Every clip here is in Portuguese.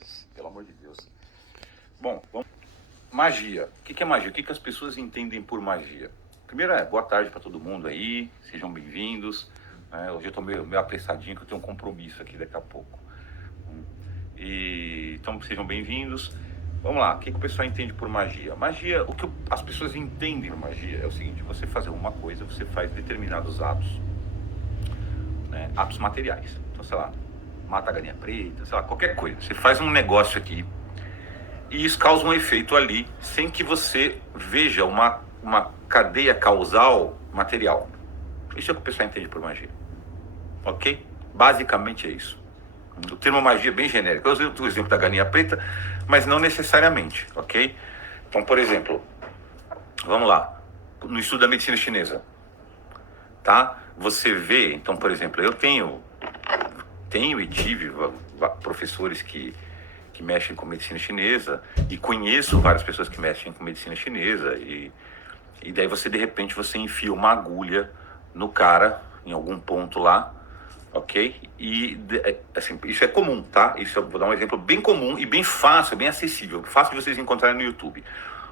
Deus, pelo amor de Deus. Bom, vamos... Magia. O que é magia? O que as pessoas entendem por magia? Primeiro boa tarde para todo mundo aí, sejam bem-vindos. Hoje eu estou meio apressadinho, que eu tenho um compromisso aqui daqui a pouco. Então sejam bem-vindos. Vamos lá, o que o pessoal entende por magia? Magia, o que as pessoas entendem por magia é o seguinte: você fazer uma coisa, você faz determinados atos, né, atos materiais. Então, sei lá, mata a galinha preta, sei lá, qualquer coisa. Você faz um negócio aqui e isso causa um efeito ali, sem que você veja uma cadeia causal material. Isso é o que o pessoal entende por magia. Ok? Basicamente é isso. O termo magia é bem genérico. Eu usei o exemplo da galinha preta, mas não necessariamente, ok? Então, por exemplo, vamos lá, no estudo da medicina chinesa, tá? Você vê, então, por exemplo, eu tenho e tive professores que mexem com medicina chinesa, e conheço várias pessoas que mexem com medicina chinesa, e daí você, de repente, você enfia uma agulha no cara, em algum ponto lá, ok? E assim, isso é comum, tá? Isso eu vou dar um exemplo bem comum e bem fácil, bem acessível, fácil de vocês encontrarem no YouTube.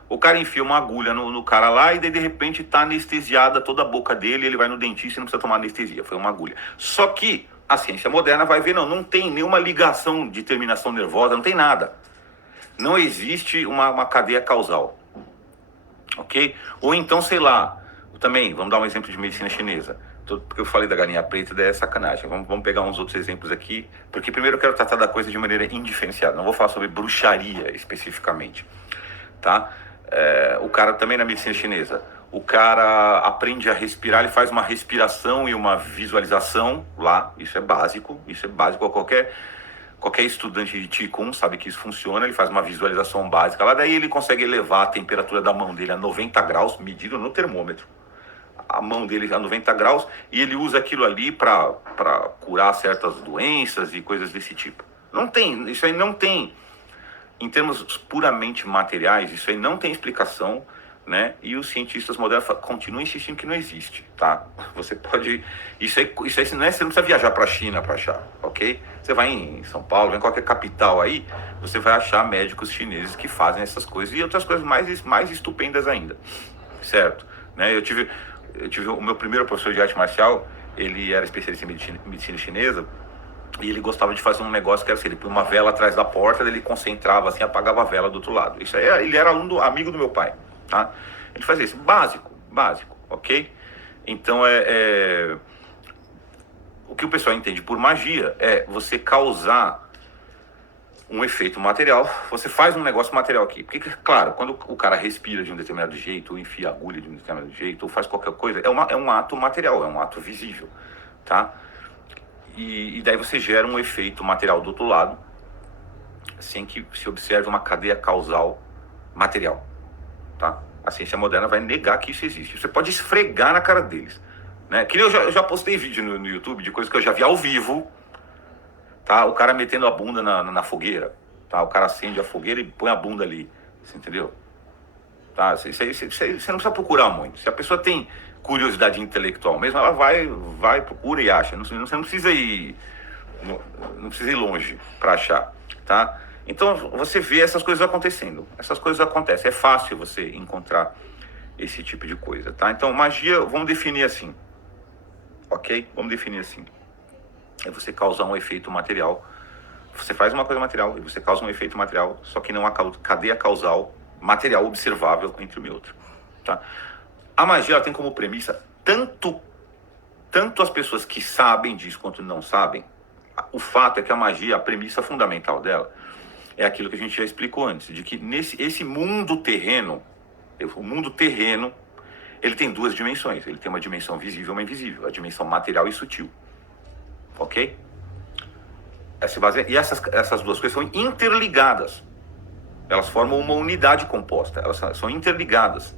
O cara enfia uma agulha no cara lá, e daí de repente tá anestesiada toda a boca dele, ele vai no dentista e não precisa tomar anestesia, foi uma agulha. Só que a ciência moderna vai ver, não tem nenhuma ligação de terminação nervosa, não tem nada. Não existe uma cadeia causal, ok? Ou então, sei lá, também, vamos dar um exemplo de medicina chinesa. Porque eu falei da galinha preta, daí é sacanagem. Vamos pegar uns outros exemplos aqui, porque primeiro eu quero tratar da coisa de maneira indiferenciada. Não vou falar sobre bruxaria especificamente, tá? O cara também na medicina chinesa, o cara aprende a respirar, ele faz uma respiração e uma visualização lá. Isso é básico a qualquer estudante de Qigong sabe que isso funciona. Ele faz uma visualização básica lá, daí ele consegue elevar a temperatura da mão dele a 90 graus, medido no termômetro. A mão dele a 90 graus, e ele usa aquilo ali para curar certas doenças e coisas desse tipo. Isso aí não tem, em termos puramente materiais, isso aí não tem explicação, né? E os cientistas modernos continuam insistindo que não existe, tá? Você pode... Isso aí não é, você não precisa viajar para a China para achar, ok? Você vai em São Paulo, em qualquer capital aí, você vai achar médicos chineses que fazem essas coisas e outras coisas mais estupendas ainda, certo? Né? Eu tive o meu primeiro professor de arte marcial, ele era especialista em medicina chinesa, e ele gostava de fazer um negócio que era assim: ele põe uma vela atrás da porta, ele concentrava assim, apagava a vela do outro lado. Isso aí, ele era amigo do meu pai, tá? Ele fazia isso, básico, ok? Então o que o pessoal entende por magia é você causar um efeito material. Você faz um negócio material aqui. Porque, claro, quando o cara respira de um determinado jeito, ou enfia a agulha de um determinado jeito, ou faz qualquer coisa, é um ato material, é um ato visível, tá? E daí você gera um efeito material do outro lado, sem que se observe uma cadeia causal material, tá? A ciência moderna vai negar que isso existe. Você pode esfregar na cara deles, né? Que eu já postei vídeo no YouTube de coisas que eu já vi ao vivo, tá? O cara metendo a bunda na fogueira, tá? O cara acende a fogueira e põe a bunda ali, você entendeu? Tá? Você não precisa procurar muito. Se a pessoa tem curiosidade intelectual mesmo, ela vai, procura e acha. Você não precisa ir longe para achar, tá? Então você vê essas coisas acontecendo. Essas coisas acontecem. É fácil você encontrar esse tipo de coisa, tá? Então magia, vamos definir assim, ok? Vamos definir assim: é você causar um efeito material. Você faz uma coisa material e você causa um efeito material, só que não há cadeia causal material observável entre um e outro, tá? A magia, ela tem como premissa tanto as pessoas que sabem disso quanto não sabem. O fato é que a magia, a premissa fundamental dela é aquilo que a gente já explicou antes, de que esse mundo terreno, o mundo terreno, ele tem duas dimensões. Ele tem uma dimensão visível e uma invisível, a dimensão material e sutil, ok? E essas duas coisas são interligadas. Elas formam uma unidade composta, elas são interligadas,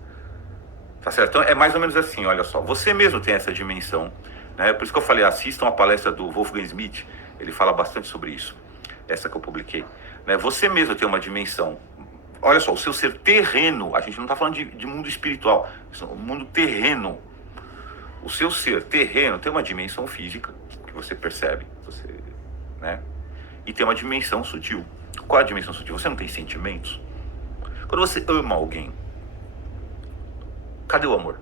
tá certo? Então é mais ou menos assim, olha só, você mesmo tem essa dimensão, né? Por isso que eu falei, assistam a palestra do Wolfgang Schmidt, ele fala bastante sobre isso, essa que eu publiquei, né? Você mesmo tem uma dimensão, olha só, o seu ser terreno, a gente não está falando de mundo espiritual, o mundo terreno, o seu ser terreno tem uma dimensão física, que você percebe, né? E tem uma dimensão sutil. Qual é a dimensão sutil? Você não tem sentimentos? Quando você ama alguém, cadê o amor?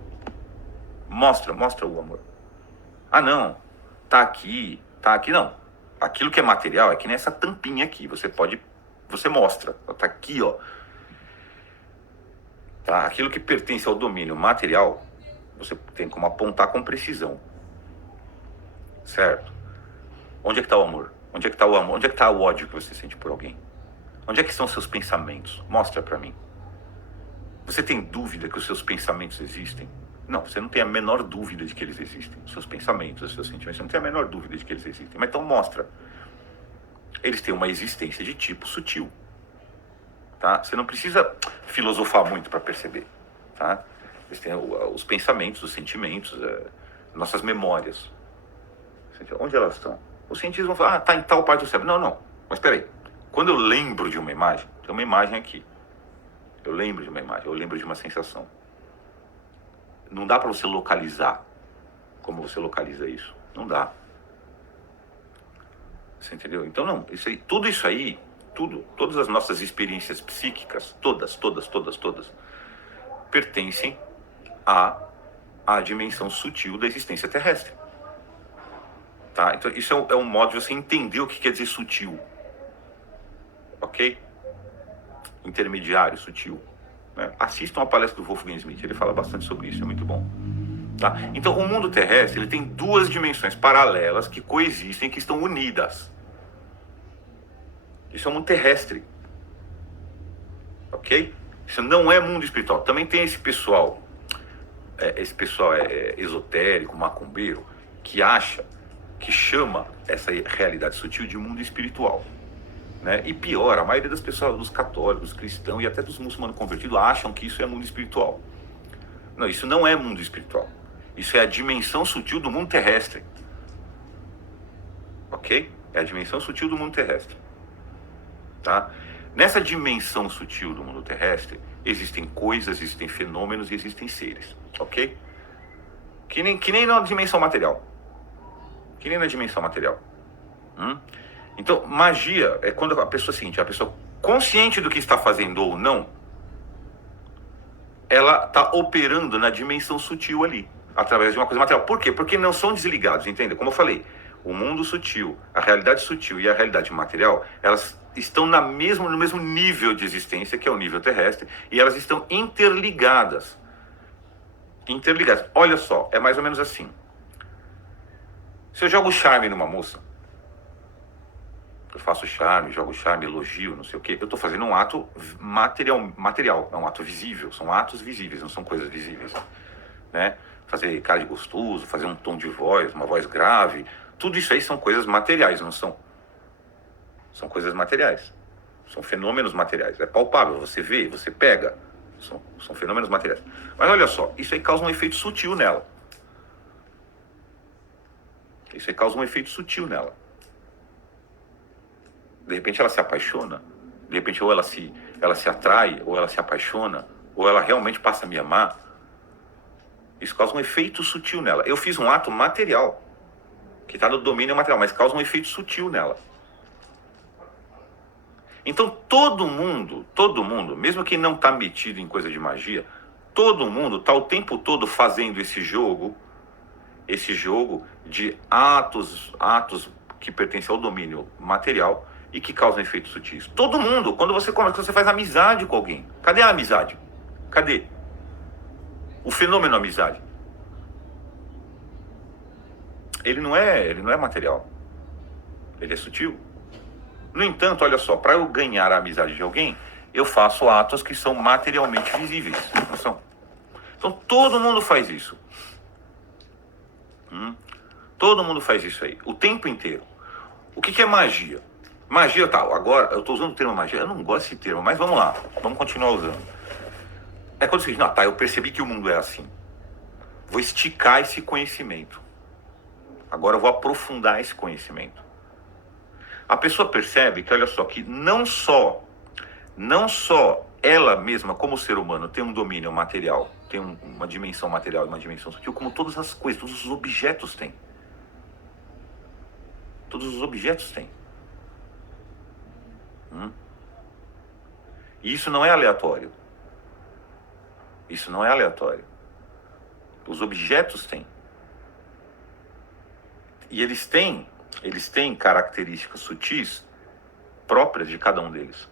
Mostra o amor. Ah, não, tá aqui, não. Aquilo que é material é que nem essa tampinha aqui, você mostra, tá aqui, ó. Tá? Aquilo que pertence ao domínio material, você tem como apontar com precisão. Certo? Onde é que está o amor? Onde é que está o amor? Onde é que está o ódio que você sente por alguém? Onde é que são seus pensamentos? Mostra pra mim. Você tem dúvida que os seus pensamentos existem? Não, você não tem a menor dúvida de que eles existem. Os seus pensamentos, os seus sentimentos, você não tem a menor dúvida de que eles existem. Mas então mostra. Eles têm uma existência de tipo sutil. Tá? Você não precisa filosofar muito para perceber. Tá? Eles têm os pensamentos, os sentimentos, nossas memórias. Onde elas estão? Os cientistas vão falar, tá em tal parte do cérebro. Não. Mas espera aí. Quando eu lembro de uma imagem, tem uma imagem aqui. Eu lembro de uma imagem, eu lembro de uma sensação. Não dá para você localizar como você localiza isso. Não dá. Você entendeu? Então não, tudo isso aí, todas as nossas experiências psíquicas, todas, pertencem à dimensão sutil da existência terrestre. Tá? Então isso é um modo de você entender o que quer dizer sutil. Ok? Intermediário, sutil. Né? Assistam a palestra do Wolfgang Schmidt, ele fala bastante sobre isso, é muito bom. Tá? Então o mundo terrestre ele tem duas dimensões paralelas que coexistem, que estão unidas. Isso é o mundo terrestre. Ok? Isso não é mundo espiritual. Também tem esse pessoal esotérico, macumbeiro, que chama essa realidade sutil de mundo espiritual. Né? E pior, a maioria das pessoas, dos católicos, dos cristãos e até dos muçulmanos convertidos, acham que isso é mundo espiritual. Não, isso não é mundo espiritual. Isso é a dimensão sutil do mundo terrestre. Ok? É a dimensão sutil do mundo terrestre. Tá? Nessa dimensão sutil do mundo terrestre, existem coisas, existem fenômenos e existem seres. Ok? Que nem na dimensão material. Que nem na dimensão material. Então, magia é quando a pessoa consciente do que está fazendo ou não, ela está operando na dimensão sutil ali, através de uma coisa material. Por quê? Porque não são desligados, entende? Como eu falei, o mundo sutil, a realidade sutil e a realidade material, elas estão no mesmo nível de existência, que é o nível terrestre, e elas estão interligadas. Olha só, é mais ou menos assim. Se eu jogo charme numa moça, eu faço charme, jogo charme, elogio, não sei o quê. Eu estou fazendo um ato material, é um ato visível, são atos visíveis, não são coisas visíveis. Né? Fazer cara de gostoso, fazer um tom de voz, uma voz grave, tudo isso aí são coisas materiais, não são? São coisas materiais, são fenômenos materiais, é palpável, você vê, você pega, são fenômenos materiais. Mas olha só, isso aí causa um efeito sutil nela. De repente ela se apaixona, de repente ou ela se atrai, ou ela se apaixona, ou ela realmente passa a me amar. Isso causa um efeito sutil nela. Eu fiz um ato material, que está no domínio material, mas causa um efeito sutil nela. Então todo mundo, mesmo quem não está metido em coisa de magia, todo mundo está o tempo todo fazendo esse jogo de atos que pertencem ao domínio material e que causam efeitos sutis. Todo mundo, quando você faz amizade com alguém, cadê a amizade? Cadê? O fenômeno amizade. Ele não é material. Ele é sutil. No entanto, olha só, para eu ganhar a amizade de alguém, eu faço atos que são materialmente visíveis. Não são? Então todo mundo faz isso. Todo mundo faz isso aí, o tempo inteiro. O que é magia? Magia, agora eu estou usando o termo magia, eu não gosto desse termo, mas vamos lá, vamos continuar usando. É quando você diz, eu percebi que o mundo é assim. Vou esticar esse conhecimento. Agora eu vou aprofundar esse conhecimento. A pessoa percebe que, olha só, que não só ela mesma, como ser humano, tem um domínio material, tem uma dimensão material e uma dimensão sutil, como todas as coisas, todos os objetos têm. Todos os objetos têm. E isso não é aleatório. Isso não é aleatório. Os objetos têm. E eles têm características sutis próprias de cada um deles,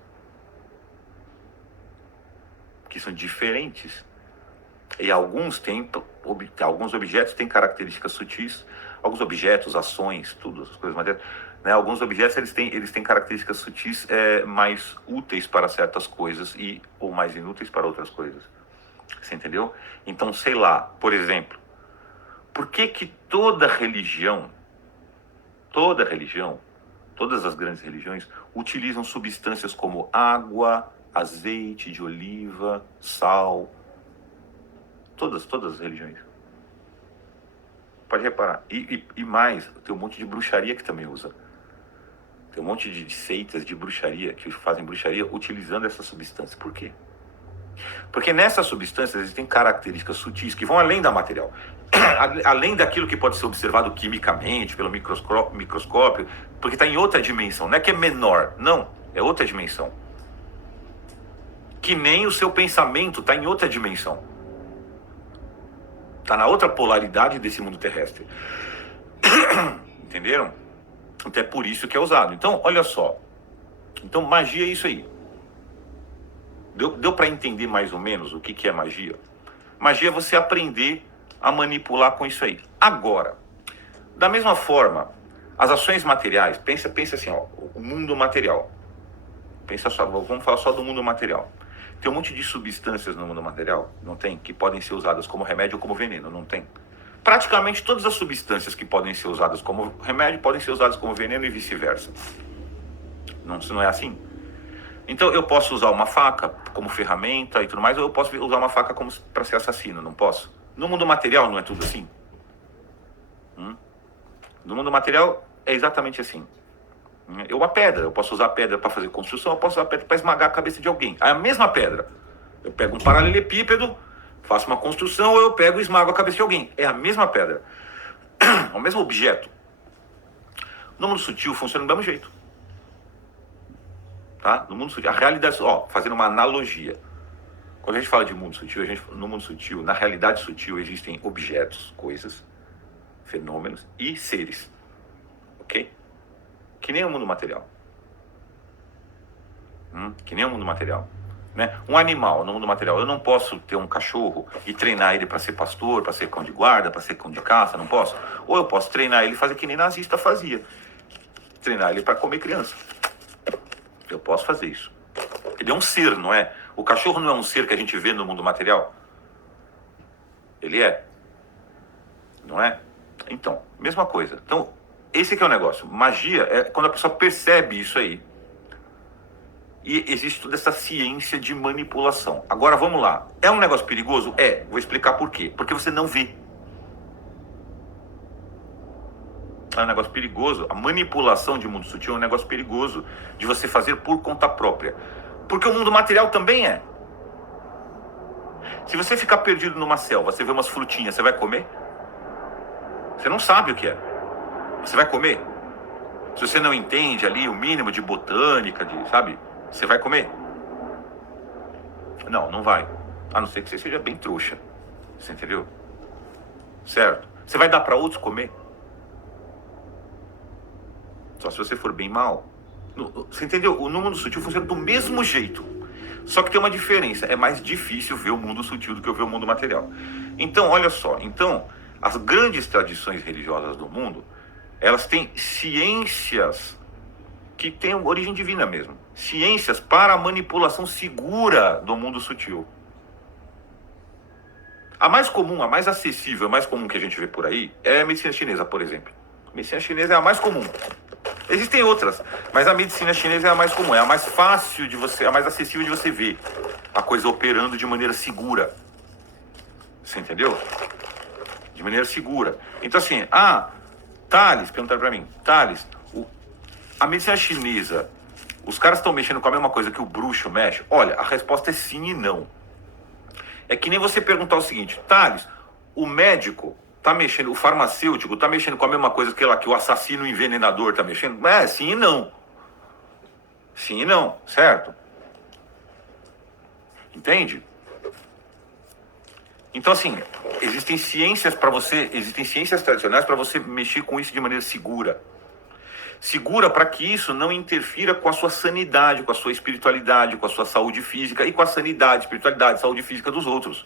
que são diferentes. E alguns objetos têm características sutis, alguns objetos, ações, tudo, as coisas materiais, né? Alguns objetos eles têm características sutis mais úteis para certas coisas ou mais inúteis para outras coisas. Você entendeu? Então, sei lá, por exemplo, por que toda religião, todas as grandes religiões utilizam substâncias como água, azeite de oliva, sal? Todas as religiões. Pode reparar. E mais, tem um monte de bruxaria que também usa. Tem um monte de seitas de bruxaria que fazem bruxaria utilizando essa substância. Por quê? Porque nessas substâncias existem características sutis que vão além da material. Além daquilo que pode ser observado quimicamente, pelo microscópio, porque está em outra dimensão. Não é que é menor, não, é outra dimensão. Que nem o seu pensamento está em outra dimensão. Está na outra polaridade desse mundo terrestre. Entenderam? Então é por isso que é usado. Então, olha só. Então, magia é isso aí. Deu para entender mais ou menos o que é magia? Magia é você aprender a manipular com isso aí. Agora, da mesma forma, as ações materiais, pensa assim, ó, o mundo material. Pensa só, vamos falar só do mundo material. Tem um monte de substâncias no mundo material, não tem? Que podem ser usadas como remédio ou como veneno, não tem? Praticamente todas as substâncias que podem ser usadas como remédio podem ser usadas como veneno e vice-versa. Não é assim? Então eu posso usar uma faca como ferramenta e tudo mais, ou eu posso usar uma faca para ser assassino, não posso? No mundo material não é tudo assim? No mundo material é exatamente assim. Uma pedra, eu posso usar a pedra para fazer construção, eu posso usar a pedra para esmagar a cabeça de alguém. É a mesma pedra. Eu pego um paralelepípedo, faço uma construção, ou eu pego e esmago a cabeça de alguém. É a mesma pedra. É o mesmo objeto. No mundo sutil funciona do mesmo jeito. Tá? No mundo sutil, a realidade, fazendo uma analogia. Quando a gente fala de mundo sutil, no mundo sutil, na realidade sutil, existem objetos, coisas, fenômenos e seres. Ok? Que nem o mundo material. Que nem o mundo material. Né? Um animal no mundo material, eu não posso ter um cachorro e treinar ele para ser pastor, para ser cão de guarda, para ser cão de caça, não posso. Ou eu posso treinar ele e fazer que nem nazista fazia. Treinar ele para comer criança. Eu posso fazer isso. Ele é um ser, não é? O cachorro não é um ser que a gente vê no mundo material? Ele é. Não é? Então, mesma coisa. Então, esse que é o negócio. Magia é quando a pessoa percebe isso aí. E existe toda essa ciência de manipulação. Agora, vamos lá. É um negócio perigoso? É. Vou explicar por quê. Porque você não vê. É um negócio perigoso. A manipulação de mundo sutil é um negócio perigoso de você fazer por conta própria. Porque o mundo material também é. Se você ficar perdido numa selva, você vê umas frutinhas, você vai comer? Você não sabe o que é. Você vai comer? Se você não entende ali o mínimo de botânica, sabe? Você vai comer? Não vai. A não ser que você seja bem trouxa. Você entendeu? Certo? Você vai dar para outros comer? Só se você for bem mal. Você entendeu? No mundo sutil funciona do mesmo jeito. Só que tem uma diferença. É mais difícil ver o mundo sutil do que ver o mundo material. Então, olha só. Então, as grandes tradições religiosas do mundo, elas têm ciências que têm origem divina mesmo. Ciências para a manipulação segura do mundo sutil. A mais comum, a mais acessível, a mais comum que a gente vê por aí é a medicina chinesa, por exemplo. A medicina chinesa é a mais comum. Existem outras, mas a medicina chinesa é a mais comum, é a mais fácil de você, a mais acessível de você ver a coisa operando de maneira segura. Você entendeu? De maneira segura. Então assim, Thales, perguntaram pra mim, Thales, a medicina chinesa, os caras estão mexendo com a mesma coisa que o bruxo mexe? Olha, a resposta é sim e não. É que nem você perguntar o seguinte, Thales, o médico tá mexendo, o farmacêutico tá mexendo com a mesma coisa que o assassino envenenador tá mexendo? Sim e não. Sim e não, certo? Entende? Então, assim, existem ciências tradicionais para você mexer com isso de maneira segura. Segura para que isso não interfira com a sua sanidade, com a sua espiritualidade, com a sua saúde física e com a sanidade, espiritualidade, saúde física dos outros.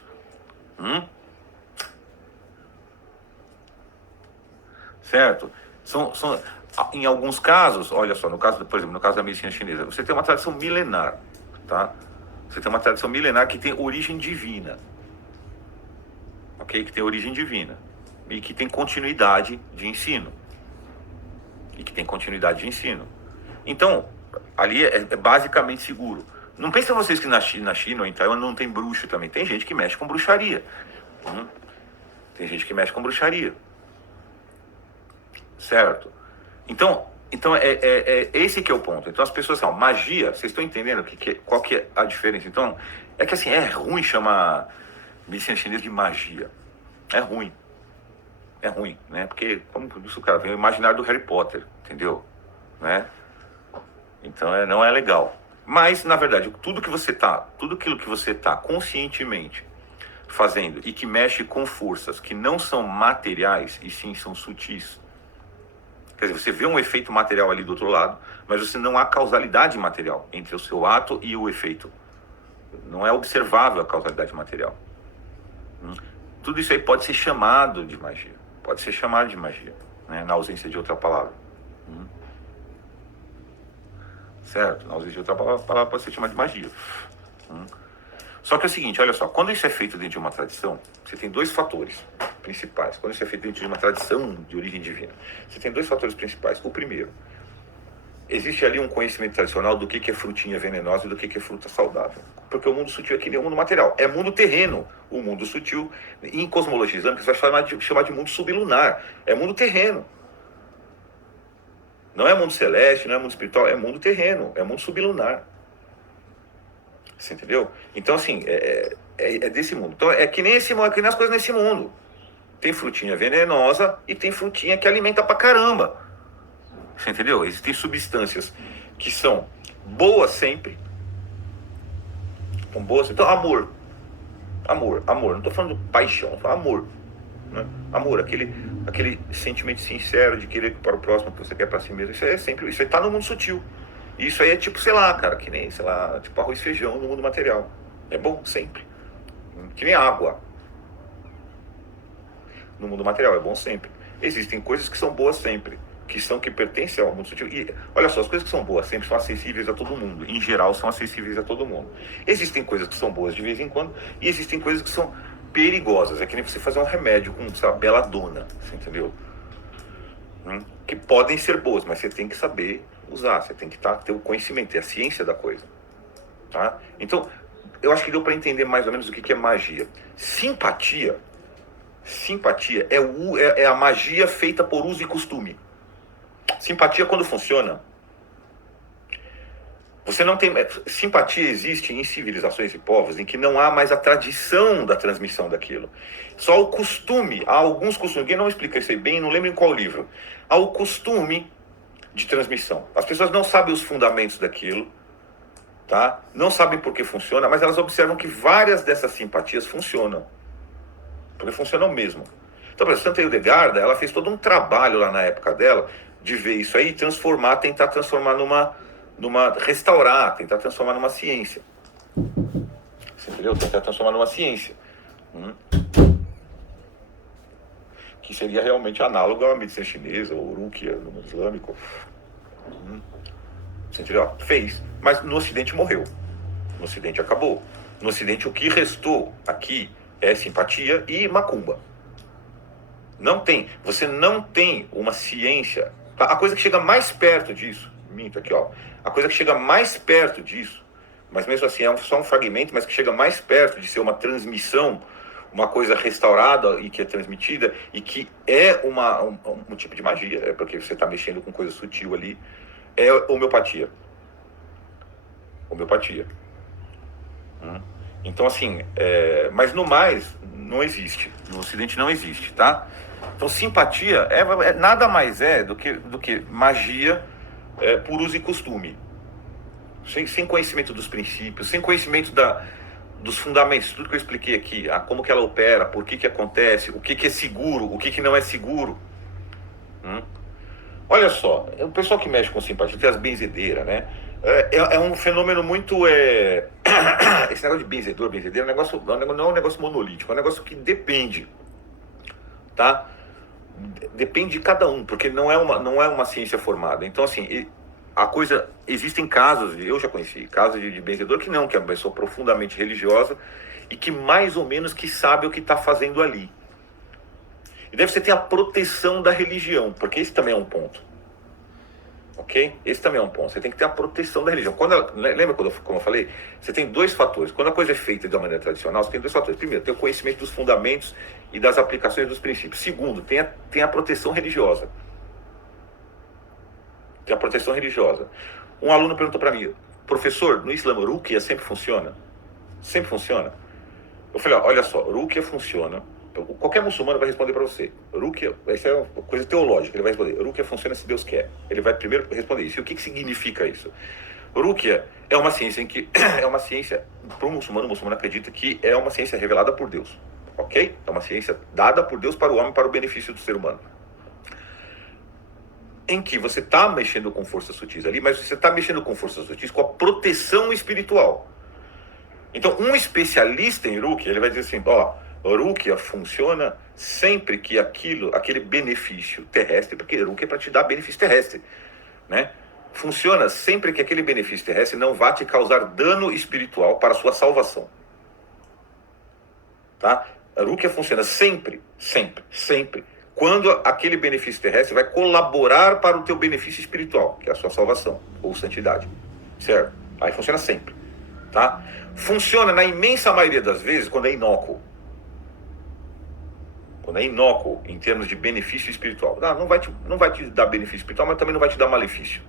Certo? Em alguns casos, olha só, por exemplo, no caso da medicina chinesa, você tem uma tradição milenar, tá? Você tem uma tradição milenar que tem origem divina. Ok? Que tem origem divina. E que tem continuidade de ensino. Então, ali é basicamente seguro. Não pensem vocês que na China ou em Taiwan não tem bruxo também. Tem gente que mexe com bruxaria. Tem gente que mexe com bruxaria. Certo? Então esse que é o ponto. Então as pessoas falam, magia, vocês estão entendendo qual que é a diferença? Então, é que assim, é ruim chamar medicina chinesa de magia. É ruim, né? Porque, como disse o cara, vem o imaginário do Harry Potter, entendeu? Né? Então não é legal. Mas, na verdade, tudo aquilo que você tá conscientemente fazendo e que mexe com forças que não são materiais e sim são sutis. Quer dizer, você vê um efeito material ali do outro lado, mas você não há causalidade material entre o seu ato e o efeito. Não é observável a causalidade material. Tudo isso aí pode ser chamado de magia. Né? Na ausência de outra palavra. Certo? Na ausência de outra palavra pode ser chamada de magia. Só que é o seguinte, olha só, quando isso é feito dentro de uma tradição, você tem dois fatores principais. Quando isso é feito dentro de uma tradição de origem divina, você tem dois fatores principais. O primeiro, existe ali um conhecimento tradicional do que é frutinha venenosa e do que é fruta saudável. Porque o mundo sutil é que nem o mundo material. É mundo terreno. O mundo sutil, em cosmologia islâmica, você vai chamar de mundo sublunar. É mundo terreno. Não é mundo celeste, não é mundo espiritual, é mundo terreno, é mundo sublunar. Você entendeu? Então, assim, é desse mundo. Então, é que nem as coisas nesse mundo. Tem frutinha venenosa e tem frutinha que alimenta pra caramba. Você entendeu? Existem substâncias que são boas sempre. São boas. Então, amor. Não estou falando de paixão, estou falando amor. Né? Amor, aquele sentimento sincero de querer para o próximo que você quer para si mesmo. Isso aí tá no mundo sutil. E isso aí é tipo, sei lá, cara, que nem, sei lá, tipo arroz e feijão no mundo material. É bom sempre. Que nem água. No mundo material, é bom sempre. Existem coisas que são boas sempre, que pertencem ao mundo sutil. E olha só, as coisas que são boas sempre são acessíveis a todo mundo. Em geral, são acessíveis a todo mundo. Existem coisas que são boas de vez em quando, e existem coisas que são perigosas. É que nem você fazer um remédio com, sei lá, beladona, você entendeu? Que podem ser boas, mas você tem que saber usar, você tem que ter o conhecimento, ter a ciência da coisa. Tá? Então, eu acho que deu para entender mais ou menos o que é magia. Simpatia é a magia feita por uso e costume. Simpatia, quando funciona, você não tem... Simpatia existe em civilizações e povos em que não há mais a tradição da transmissão daquilo. Só o costume, há alguns costumes, quem não explica isso aí bem, não lembro em qual livro, há o costume de transmissão. As pessoas não sabem os fundamentos daquilo, tá? Não sabem por que funciona, mas elas observam que várias dessas simpatias funcionam. Porque funcionam mesmo. Então, por exemplo, Santa Hildegarda, ela fez todo um trabalho lá na época dela, de ver isso aí e tentar transformar tentar transformar numa ciência. Você entendeu? Tentar transformar numa ciência. Que seria realmente análogo à medicina chinesa, ou Urúquia, no mundo islâmico. Você entendeu? Fez. Mas no Ocidente morreu. No Ocidente acabou. No Ocidente o que restou aqui é simpatia e macumba. Você não tem uma ciência. A coisa que chega mais perto disso, minto aqui, ó. A coisa que chega mais perto disso, mas mesmo assim é só um fragmento, mas que chega mais perto de ser uma transmissão, uma coisa restaurada e que é transmitida, e que é um tipo de magia, porque você está mexendo com coisa sutil ali, é homeopatia. Então, assim, mas no mais, não existe. No Ocidente não existe, tá? Então, simpatia nada mais do que magia por uso e costume. Sem conhecimento dos princípios, sem conhecimento dos fundamentos, tudo que eu expliquei aqui, como que ela opera, por que acontece, o que é seguro, o que não é seguro. Olha só, o pessoal que mexe com simpatia, tem as benzedeiras, né? É um fenômeno muito... Esse negócio de benzedeira, não é um negócio monolítico, é um negócio que depende, tá? Depende de cada um, porque não é uma ciência formada. Então, assim, a coisa... Existem casos, eu já conheci, casos de benzedor que é uma pessoa profundamente religiosa e que mais ou menos que sabe o que está fazendo ali. E deve você ter a proteção da religião, porque esse também é um ponto. Ok? Esse também é um ponto. Você tem que ter a proteção da religião. Lembra como eu falei? Você tem dois fatores. Quando a coisa é feita de uma maneira tradicional, você tem dois fatores. Primeiro, tem o conhecimento dos fundamentos e das aplicações dos princípios. Segundo, tem a proteção religiosa. Tem a proteção religiosa. Um aluno perguntou para mim, professor, no Islã, Ruqya sempre funciona? Sempre funciona? Eu falei, olha só, Ruqya funciona. Qualquer muçulmano vai responder para você. Ruqya, isso é uma coisa teológica, ele vai responder. Ruqya funciona se Deus quer. Ele vai primeiro responder isso. E o que significa isso? Ruqya é uma ciência para o muçulmano acredita que é uma ciência revelada por Deus. Ok? É uma ciência dada por Deus para o homem, para o benefício do ser humano. Em que você está mexendo com forças sutis ali, mas você está mexendo com forças sutis com a proteção espiritual. Então, um especialista em Ruqya, ele vai dizer assim, Ruqya funciona sempre que aquele benefício terrestre, porque Ruqya é para te dar benefício terrestre, né? Funciona sempre que aquele benefício terrestre não vá te causar dano espiritual para a sua salvação. Tá? A Ruqya funciona sempre, quando aquele benefício terrestre vai colaborar para o teu benefício espiritual, que é a sua salvação, ou santidade. Certo? Aí funciona sempre. Tá? Funciona na imensa maioria das vezes quando é inócuo. Quando é inócuo em termos de benefício espiritual. Não vai te dar benefício espiritual, mas também não vai te dar malefício.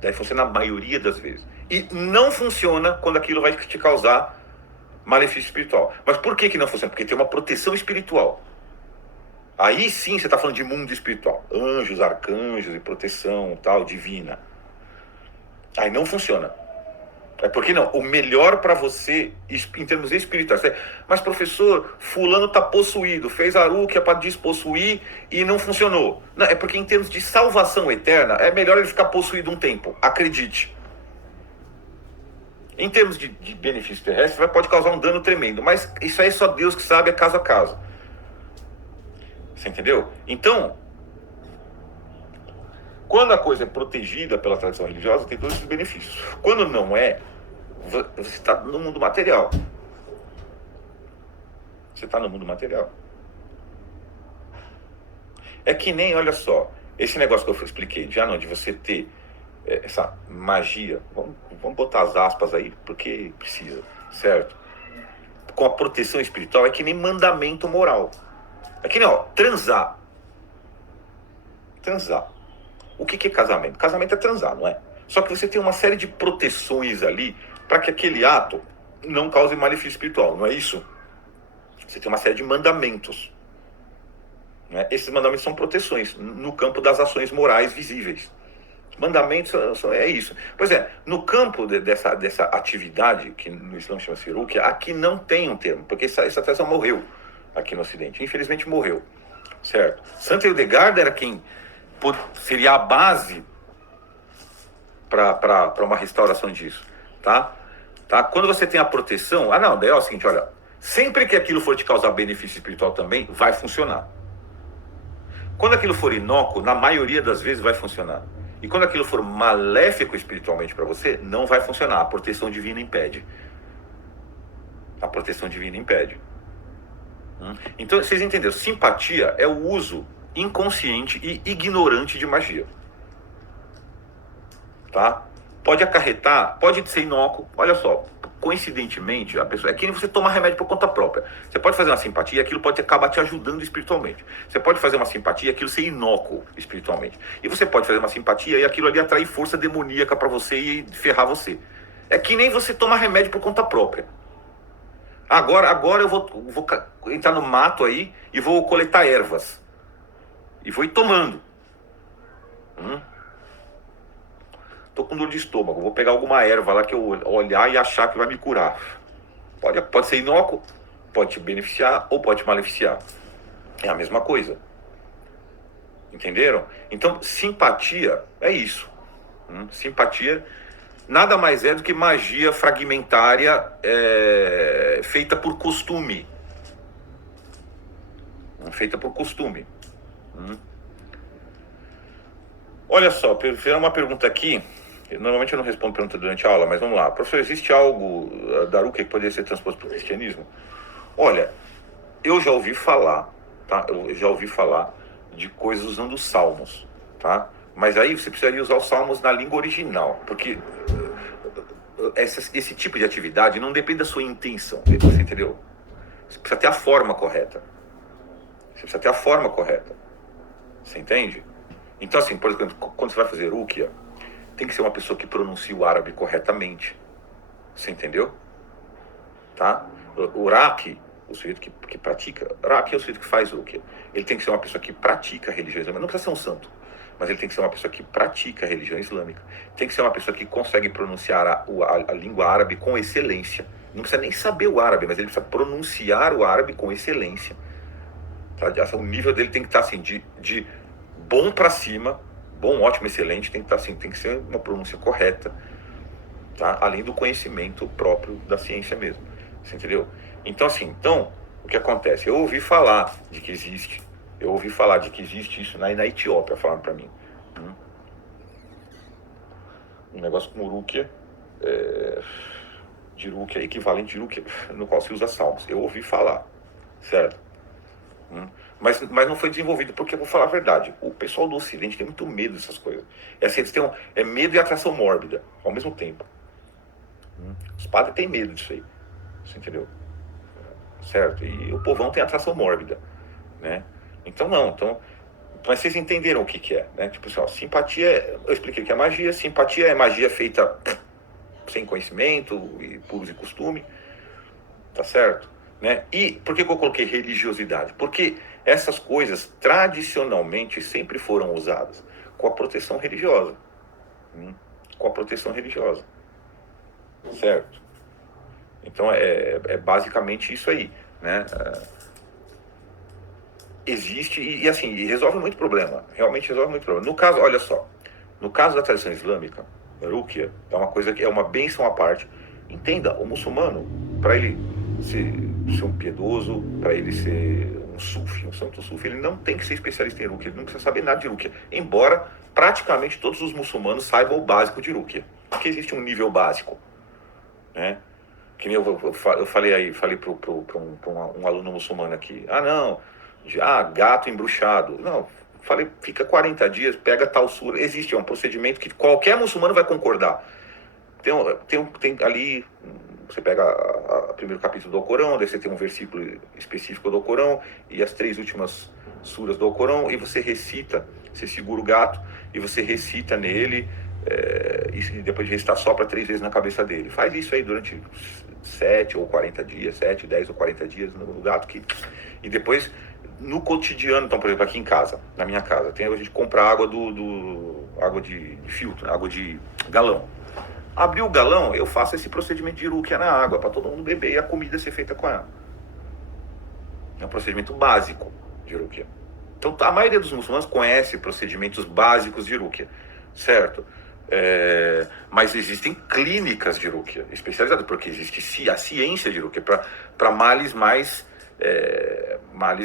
Daí funciona na maioria das vezes. E não funciona quando aquilo vai te causar malefício espiritual. Mas por que não funciona? Porque tem uma proteção espiritual. Aí sim você está falando de mundo espiritual. Anjos, arcanjos e proteção tal, divina. Aí não funciona. É porque não, o melhor para você, em termos espirituais. Mas professor, fulano está possuído, fez a Ruqya para despossuir e não funcionou. Não, é porque em termos de salvação eterna, é melhor ele ficar possuído um tempo, acredite. Em termos de benefício terrestre, pode causar um dano tremendo, mas isso aí só Deus que sabe, é caso a caso. Você entendeu? Então, quando a coisa é protegida pela tradição religiosa, tem todos esses benefícios. Quando não é, você está no mundo material. Você está no mundo material. É que nem, olha só, esse negócio que eu expliquei, de você ter essa magia, vamos botar as aspas aí, porque precisa, certo? Com a proteção espiritual, é que nem mandamento moral. É que nem, transar. Transar. O que é casamento? Casamento é transar, não é? Só que você tem uma série de proteções ali para que aquele ato não cause malefício espiritual, não é isso? Você tem uma série de mandamentos. Né? Esses mandamentos são proteções no campo das ações morais visíveis. Mandamentos é isso. Pois é, no campo dessa atividade, que no Islã chama-se Ruqya, aqui não tem um termo, porque essa tradição morreu aqui no Ocidente. Infelizmente morreu. Certo? Santa Hildegard era quem seria a base para uma restauração disso. Tá? Quando você tem a proteção, daí é o seguinte, olha, sempre que aquilo for te causar benefício espiritual também, vai funcionar. Quando aquilo for inócuo, na maioria das vezes vai funcionar. E quando aquilo for maléfico espiritualmente para você, não vai funcionar. A proteção divina impede. A proteção divina impede. Então, vocês entenderam? Simpatia é o uso inconsciente e ignorante de magia. Tá? Pode acarretar, pode ser inócuo. Olha só, coincidentemente, a pessoa, é que nem você tomar remédio por conta própria. Você pode fazer uma simpatia e aquilo pode acabar te ajudando espiritualmente. Você pode fazer uma simpatia e aquilo ser inócuo espiritualmente. E você pode fazer uma simpatia e aquilo ali atrair força demoníaca para você e ferrar você. É que nem você tomar remédio por conta própria. Agora eu vou entrar no mato aí e vou coletar ervas. E vou ir tomando. Tô com dor de estômago, vou pegar alguma erva lá que eu olhar e achar que vai me curar. Pode ser inócuo, pode te beneficiar ou pode te maleficiar. É a mesma coisa. Entenderam? Então, simpatia é isso. Simpatia nada mais é do que magia fragmentária feita por costume. Feita por costume. Olha só, fizeram uma pergunta aqui. Normalmente eu não respondo pergunta durante a aula, mas vamos lá. Professor, existe algo da Rukia que poderia ser transposto para o cristianismo? Olha, eu já ouvi falar, tá? Eu já ouvi falar de coisas usando os salmos, tá? Mas aí você precisaria usar os salmos na língua original, porque esse tipo de atividade não depende da sua intenção, você entendeu? Você precisa ter a forma correta. Você entende? Então, assim, por exemplo, quando você vai fazer Rukia, tem que ser uma pessoa que pronuncia o árabe corretamente. Você entendeu? Tá? O Raki, o sujeito que pratica, Raki é o sujeito que faz Rukia. Ele tem que ser uma pessoa que pratica a religião islâmica. Não precisa ser um santo, mas ele tem que ser uma pessoa que pratica a religião islâmica. Tem que ser uma pessoa que consegue pronunciar a língua árabe com excelência. Não precisa nem saber o árabe, mas ele precisa pronunciar o árabe com excelência. Tá? O nível dele tem que estar assim, de bom para cima, bom, ótimo, excelente, tem que estar assim, tem que ser uma pronúncia correta, tá? Além do conhecimento próprio da ciência mesmo. Você entendeu? Então, assim, o que acontece? Eu ouvi falar de que existe isso na Etiópia, falaram para mim. Um negócio com Rukia, de Rukia, equivalente de Rukia, no qual se usa salmos. Eu ouvi falar, certo? Mas não foi desenvolvido, porque eu vou falar a verdade, o pessoal do Ocidente tem muito medo dessas coisas. Eles têm medo e atração mórbida ao mesmo tempo. Os padres têm medo disso aí, você entendeu? Certo? E o povão tem atração mórbida, né? Então mas vocês entenderam o que é, né? Tipo assim, simpatia, eu expliquei o que é magia. Simpatia é magia feita sem conhecimento e puros e costume, tá certo? Né? E por que eu coloquei religiosidade? Porque essas coisas tradicionalmente sempre foram usadas com a proteção religiosa. Certo? Então é basicamente isso aí, né? Existe e assim, resolve muito problema. Realmente resolve muito problema. No caso, olha só, no caso da tradição islâmica, Rukia é uma coisa que é uma bênção à parte. Entenda, o muçulmano, para ele ser um piedoso, para ele ser um sufi, um santo sufi, ele não tem que ser especialista em Rukia, ele não precisa saber nada de Rukia. Embora praticamente todos os muçulmanos saibam o básico de Rukia. Porque existe um nível básico, né? Que nem eu falei para um aluno muçulmano aqui. Gato embruxado. Não, falei, fica 40 dias, pega tal sura. Existe um procedimento que qualquer muçulmano vai concordar. Tem ali, você pega o primeiro capítulo do Alcorão, daí você tem um versículo específico do Alcorão e as 3 últimas suras do Alcorão, e você recita, você segura o gato e você recita nele, e depois de recitar sopra 3 vezes na cabeça dele. Faz isso aí durante 7 ou 40 dias, 7, 10 ou 40 dias no gato. E depois, no cotidiano, então, por exemplo, aqui em casa, na minha casa, a gente compra água água de filtro, água de galão. Abriu o galão, eu faço esse procedimento de Rukia na água, para todo mundo beber e a comida ser feita com ela. É um procedimento básico de Rukia. Então, a maioria dos muçulmanos conhece procedimentos básicos de Rukia, certo? Mas existem clínicas de Rukia especializadas, porque existe a ciência de Rukia para males males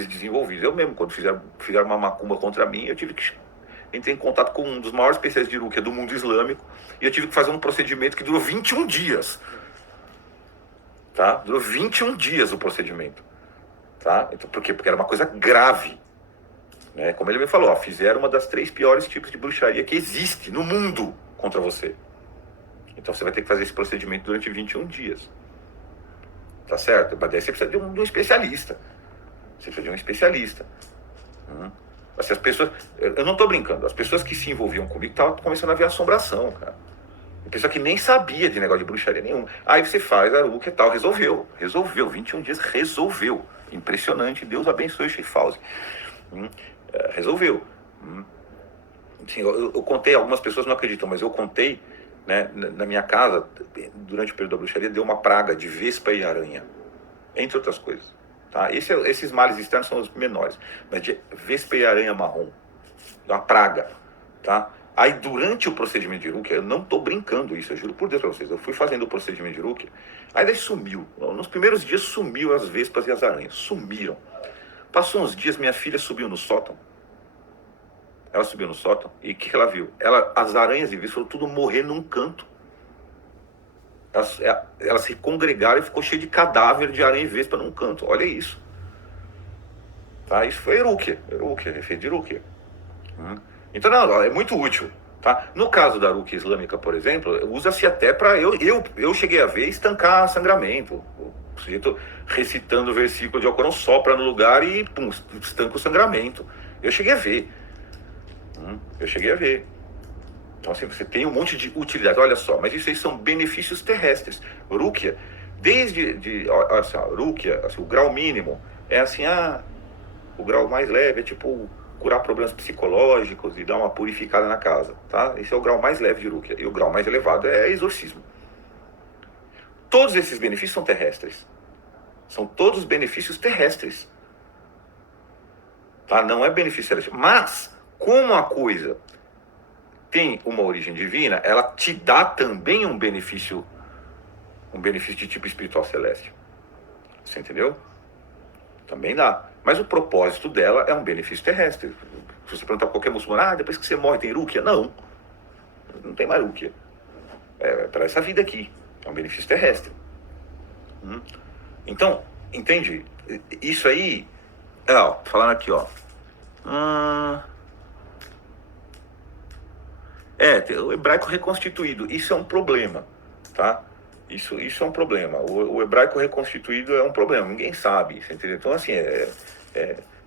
desenvolvidos. Eu mesmo, quando fizeram uma macumba contra mim, eu tive que entrar em contato com um dos maiores especialistas de Rukia do mundo islâmico, e eu tive que fazer um procedimento que durou 21 dias. Tá? Durou 21 dias o procedimento. Tá? Então, por quê? Porque era uma coisa grave. Né? Como ele me falou, fizeram uma das 3 piores tipos de bruxaria que existe no mundo contra você. Então você vai ter que fazer esse procedimento durante 21 dias. Tá certo? Mas daí você precisa de um especialista. Você precisa de um especialista. Assim, as pessoas, eu não estou brincando, as pessoas que se envolviam comigo estavam começando a ver assombração, cara. A pessoa que nem sabia de negócio de bruxaria nenhuma. Aí você faz a Rukia e tal, resolveu, 21 dias, resolveu. Impressionante, Deus abençoe o Schaffhausen. Resolveu. Assim, eu contei, algumas pessoas não acreditam, mas eu contei né? Na minha casa, durante o período da bruxaria, deu uma praga de vespa e aranha, entre outras coisas. Tá? Esses males externos são os menores, mas de vespa e aranha marrom, uma praga. Tá? Aí durante o procedimento de Rukia, eu não estou brincando isso, eu juro por Deus para vocês, eu fui fazendo o procedimento de Rukia, aí daí sumiu, nos primeiros dias sumiu as vespas e as aranhas, sumiram. Passou uns dias, minha filha subiu no sótão, ela subiu no sótão, e o que ela viu? As aranhas e vespas foram tudo morrer num canto. Elas se congregaram e ficou cheio de cadáver de aranha e vespa num canto, olha isso. Tá? Isso foi Rukia, efeito de Rukia. Então, não, é muito útil. Tá? No caso da Rukia islâmica, por exemplo, usa-se até para... Eu cheguei a ver estancar sangramento. O sujeito recitando o versículo de Alcorão sopra no lugar e pum, estanca o sangramento. Eu cheguei a ver. Então, assim, você tem um monte de utilidade. Olha só, mas isso aí são benefícios terrestres. Rukia, olha só, Rukia, assim, o grau mínimo é assim, o grau mais leve é tipo curar problemas psicológicos e dar uma purificada na casa, tá? Esse é o grau mais leve de Rukia. E o grau mais elevado é exorcismo. Todos esses benefícios são terrestres. São todos benefícios terrestres. Tá? Não é benefício celestial. Mas, como a coisa tem uma origem divina, ela te dá também um benefício de tipo espiritual celeste. Você entendeu? Também dá. Mas o propósito dela é um benefício terrestre. Se você perguntar pra qualquer muçulmano, depois que você morre tem Rukia? Não tem mais Rukia. É para essa vida aqui. É um benefício terrestre. Então, entende? Isso aí, falando aqui, o hebraico reconstituído, isso é um problema, tá? Isso é um problema. O hebraico reconstituído é um problema, ninguém sabe, você entendeu? Então, assim,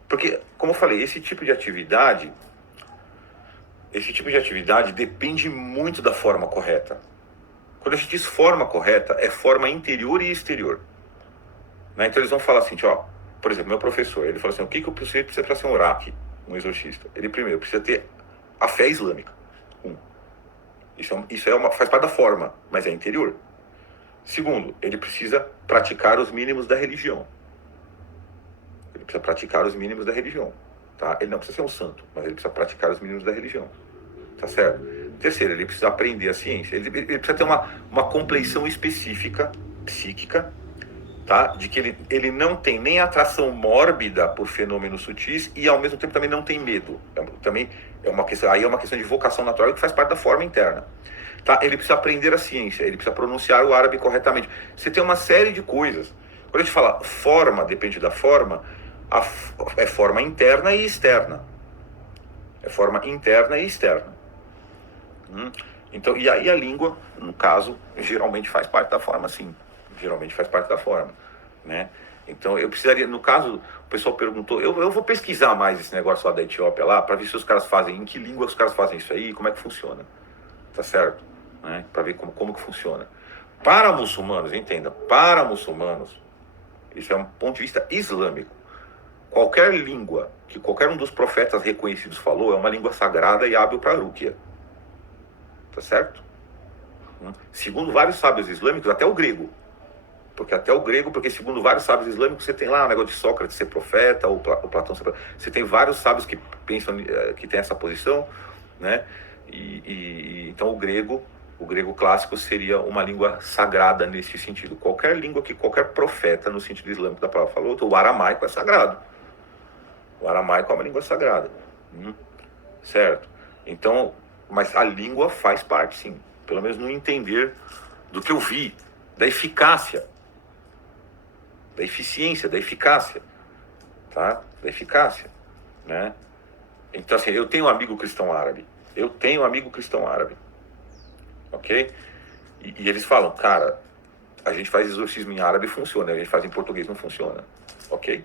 porque, como eu falei, esse tipo de atividade depende muito da forma correta. Quando a gente diz forma correta, é forma interior e exterior. Né? Então eles vão falar assim, por exemplo, meu professor, ele fala assim, o que o sujeito precisa para ser um raki, um exorcista? Ele primeiro precisa ter a fé islâmica. Isso faz parte da forma, mas é interior. Segundo, ele precisa praticar os mínimos da religião. Tá? Ele não precisa ser um santo, mas ele precisa praticar os mínimos da religião. Tá certo? Terceiro, ele precisa aprender a ciência. Ele precisa ter uma compleição específica, psíquica, tá? De que ele não tem nem atração mórbida por fenômenos sutis e ao mesmo tempo também não tem medo. Também é uma questão de vocação natural que faz parte da forma interna. Tá? Ele precisa aprender a ciência, ele precisa pronunciar o árabe corretamente. Você tem uma série de coisas. Quando a gente fala forma, depende da forma, é forma interna e externa. Então, e aí a língua, no caso, geralmente faz parte da forma, sim. Né? Então eu precisaria, no caso, o pessoal perguntou, eu vou pesquisar mais esse negócio lá da Etiópia lá, para ver se os caras fazem, em que língua os caras fazem isso aí, como é que funciona. Tá certo? Né? Para ver como que funciona. Para muçulmanos, entenda, isso é um ponto de vista islâmico. Qualquer língua que qualquer um dos profetas reconhecidos falou é uma língua sagrada e hábil para Rukia. Tá certo? Segundo vários sábios islâmicos, até o grego. Porque segundo vários sábios islâmicos, você tem lá o negócio de Sócrates ser profeta, ou Platão ser profeta. Você tem vários sábios que pensam que tem essa posição, né? Então o grego clássico seria uma língua sagrada nesse sentido. Qualquer língua que qualquer profeta, no sentido islâmico da palavra, falou, o aramaico é sagrado. O aramaico é uma língua sagrada. Certo? Então, mas a língua faz parte, sim. Pelo menos no entender do que eu vi, da eficácia, da eficiência, da eficácia, tá? Da eficácia, né? Então, assim, eu tenho um amigo cristão árabe, ok? E eles falam, cara, a gente faz exorcismo em árabe e funciona, a gente faz em português não funciona, ok?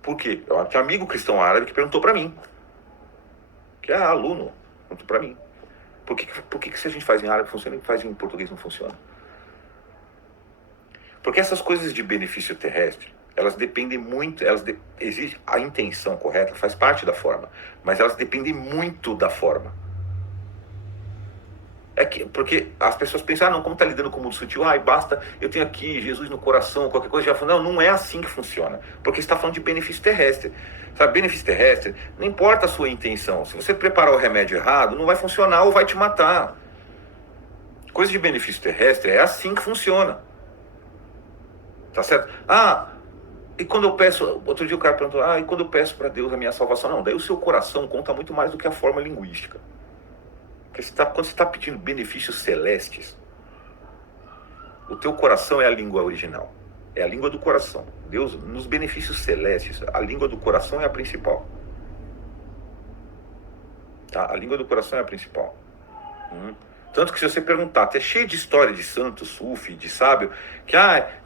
Por quê? Eu tenho um amigo cristão árabe que perguntou pra mim, que é aluno, perguntou pra mim, por que se a gente faz em árabe funciona e faz em português não funciona? Porque essas coisas de benefício terrestre, elas dependem muito, existe a intenção correta, faz parte da forma, mas elas dependem muito da forma. Porque as pessoas pensam, não, como está lidando com o mundo sutil, basta, eu tenho aqui Jesus no coração, qualquer coisa já fala. Não é assim que funciona, porque você está falando de benefício terrestre. Sabe, benefício terrestre, não importa a sua intenção, se você preparar o remédio errado, não vai funcionar ou vai te matar. Coisa de benefício terrestre é assim que funciona. Tá certo? E quando eu peço, outro dia o cara perguntou, e quando eu peço para Deus a minha salvação? Não, daí o seu coração conta muito mais do que a forma linguística. Porque quando você está pedindo benefícios celestes, o teu coração é a língua original. É a língua do coração. Deus, nos benefícios celestes, a língua do coração é a principal. Tá? A língua do coração é a principal. Tanto que se você perguntar, até cheio de história de santo, sufi, de sábio, que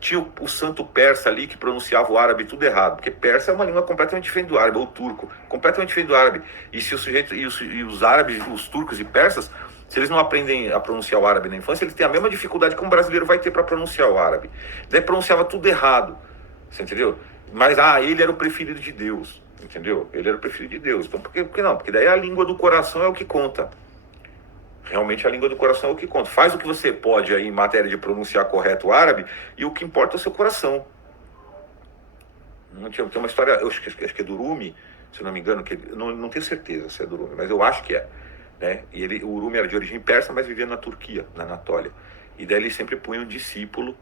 tinha o santo persa ali que pronunciava o árabe tudo errado, porque persa é uma língua completamente diferente do árabe, ou turco, completamente diferente do árabe. E se o sujeito, e os árabes, os turcos e persas, se eles não aprendem a pronunciar o árabe na infância, eles têm a mesma dificuldade que um brasileiro vai ter para pronunciar o árabe. Daí pronunciava tudo errado, você entendeu? Mas ele era o preferido de Deus, entendeu? Ele era o preferido de Deus. Então por que não? Porque daí a língua do coração é o que conta. Realmente a língua do coração é o que conta. Faz o que você pode aí em matéria de pronunciar correto o árabe, e o que importa é o seu coração. Tem uma história, eu acho que é do Rumi, se não me engano, que não tenho certeza se é do Rumi, mas eu acho que é. Né? E o Rumi era de origem persa, mas vivia na Turquia, na Anatólia. E daí ele sempre punha um discípulo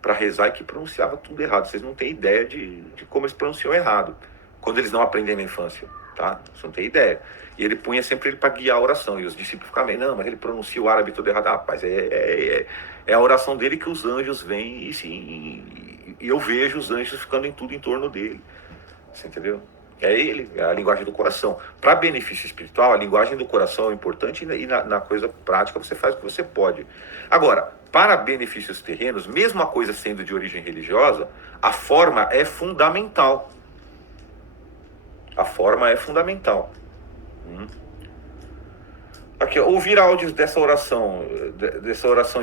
para rezar e que pronunciava tudo errado. Vocês não têm ideia de como eles pronunciam errado, quando eles não aprendem na infância. Tá? Você não tem ideia. E ele punha sempre ele para guiar a oração. E os discípulos ficavam, não, mas ele pronuncia o árabe todo errado. Rapaz, é a oração dele que os anjos vêm e eu vejo os anjos ficando em tudo em torno dele. Você entendeu? É ele, é a linguagem do coração. Para benefício espiritual, a linguagem do coração é importante e na coisa prática você faz o que você pode. Agora, para benefícios terrenos, mesmo a coisa sendo de origem religiosa, a forma é fundamental. A forma é fundamental. Aqui, ouvir áudios dessa oração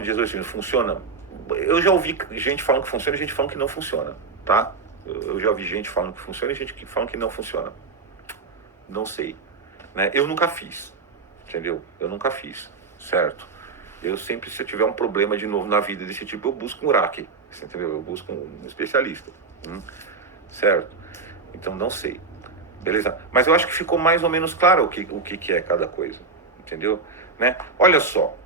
de exorcismo funciona? Eu já ouvi gente falando que funciona e gente falando que não funciona, tá? Eu já ouvi gente falando que funciona e gente falando que não funciona. Não sei, né? Eu nunca fiz, entendeu? Eu nunca fiz, certo? Eu sempre, se eu tiver um problema de novo na vida desse tipo, eu busco um Uraki, entendeu? Eu busco um especialista, certo? Então não sei. Beleza? Mas eu acho que ficou mais ou menos claro o que é cada coisa. Entendeu? Né? Olha só.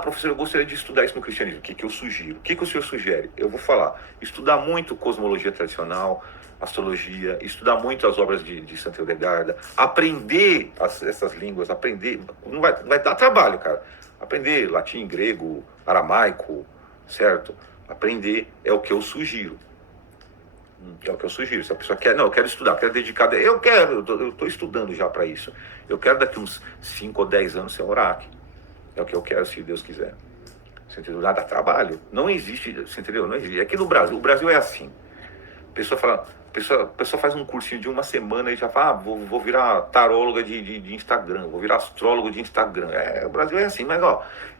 Professor, eu gostaria de estudar isso no cristianismo. O que eu sugiro? O que o senhor sugere? Eu vou falar. Estudar muito cosmologia tradicional, astrologia, estudar muito as obras de Santo Hildegarda, aprender essas línguas, aprender. Não vai dar trabalho, cara. Aprender latim, grego, aramaico, certo? Aprender é o que eu sugiro. É o que eu sugiro. Se a pessoa quer, eu quero estudar, quero dedicar. Eu estou estudando já para isso. Eu quero daqui uns 5 ou 10 anos ser um Uraki. É o que eu quero, se Deus quiser. Você entendeu? Dá trabalho. Não existe, você entendeu? Não existe. Aqui no Brasil, o Brasil é assim. A pessoa faz um cursinho de uma semana e já fala, vou virar taróloga de Instagram, vou virar astrólogo de Instagram. O Brasil é assim, mas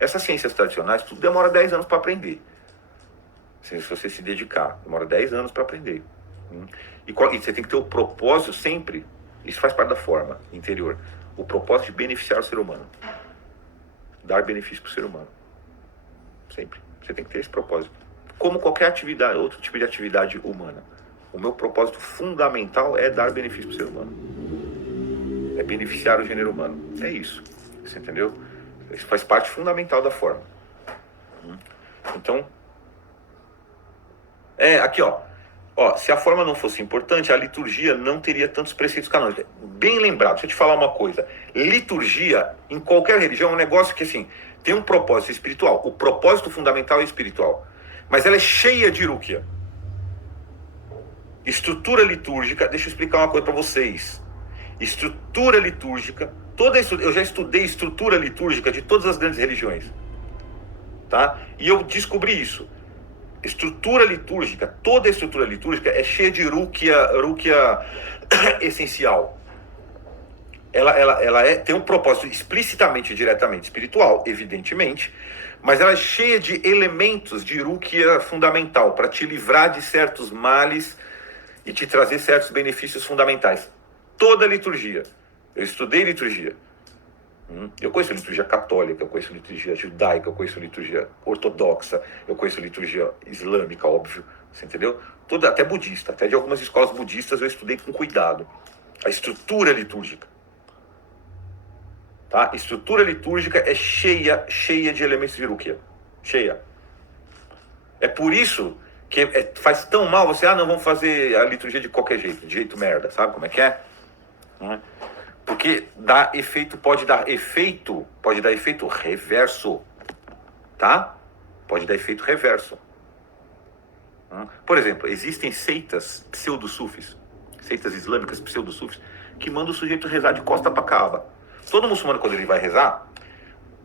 essas ciências tradicionais, tudo demora 10 anos para aprender. Se você se dedicar, demora 10 anos para aprender. E você tem que ter o propósito sempre, isso faz parte da forma interior, o propósito de beneficiar o ser humano. Dar benefício para o ser humano. Sempre. Você tem que ter esse propósito. Como qualquer atividade, outro tipo de atividade humana. O meu propósito fundamental é dar benefício para o ser humano. É beneficiar o gênero humano. É isso. Você entendeu? Isso faz parte fundamental da forma. Então, aqui se a forma não fosse importante, a liturgia não teria tantos preceitos canônicos. Bem lembrado, deixa eu te falar uma coisa. Liturgia, em qualquer religião, é um negócio que, assim, tem um propósito espiritual. O propósito fundamental é espiritual. Mas ela é cheia de irúquia. Estrutura litúrgica, deixa eu explicar uma coisa para vocês. Estrutura litúrgica, eu já estudei estrutura litúrgica de todas as grandes religiões. Tá? E eu descobri isso. Estrutura litúrgica, toda a estrutura litúrgica é cheia de irúquia essencial. Ela tem um propósito explicitamente, diretamente espiritual, evidentemente, mas ela é cheia de elementos de irúquia fundamental para te livrar de certos males e te trazer certos benefícios fundamentais. Toda a liturgia. Eu estudei liturgia. Eu conheço liturgia católica, eu conheço liturgia judaica, eu conheço liturgia ortodoxa, eu conheço liturgia islâmica, óbvio, você entendeu? Tudo, até budista, até de algumas escolas budistas eu estudei com cuidado. A estrutura litúrgica. Tá? A estrutura litúrgica é cheia de elementos de Rukia. Cheia. É por isso que faz tão mal você, não, vamos fazer a liturgia de qualquer jeito, de jeito merda, sabe como é que é? Porque dá efeito, pode dar efeito reverso, tá? Pode dar efeito reverso. Por exemplo, existem seitas pseudo-sufis, seitas islâmicas pseudo-sufis, que mandam o sujeito rezar de costa para Kaaba. Todo muçulmano, quando ele vai rezar,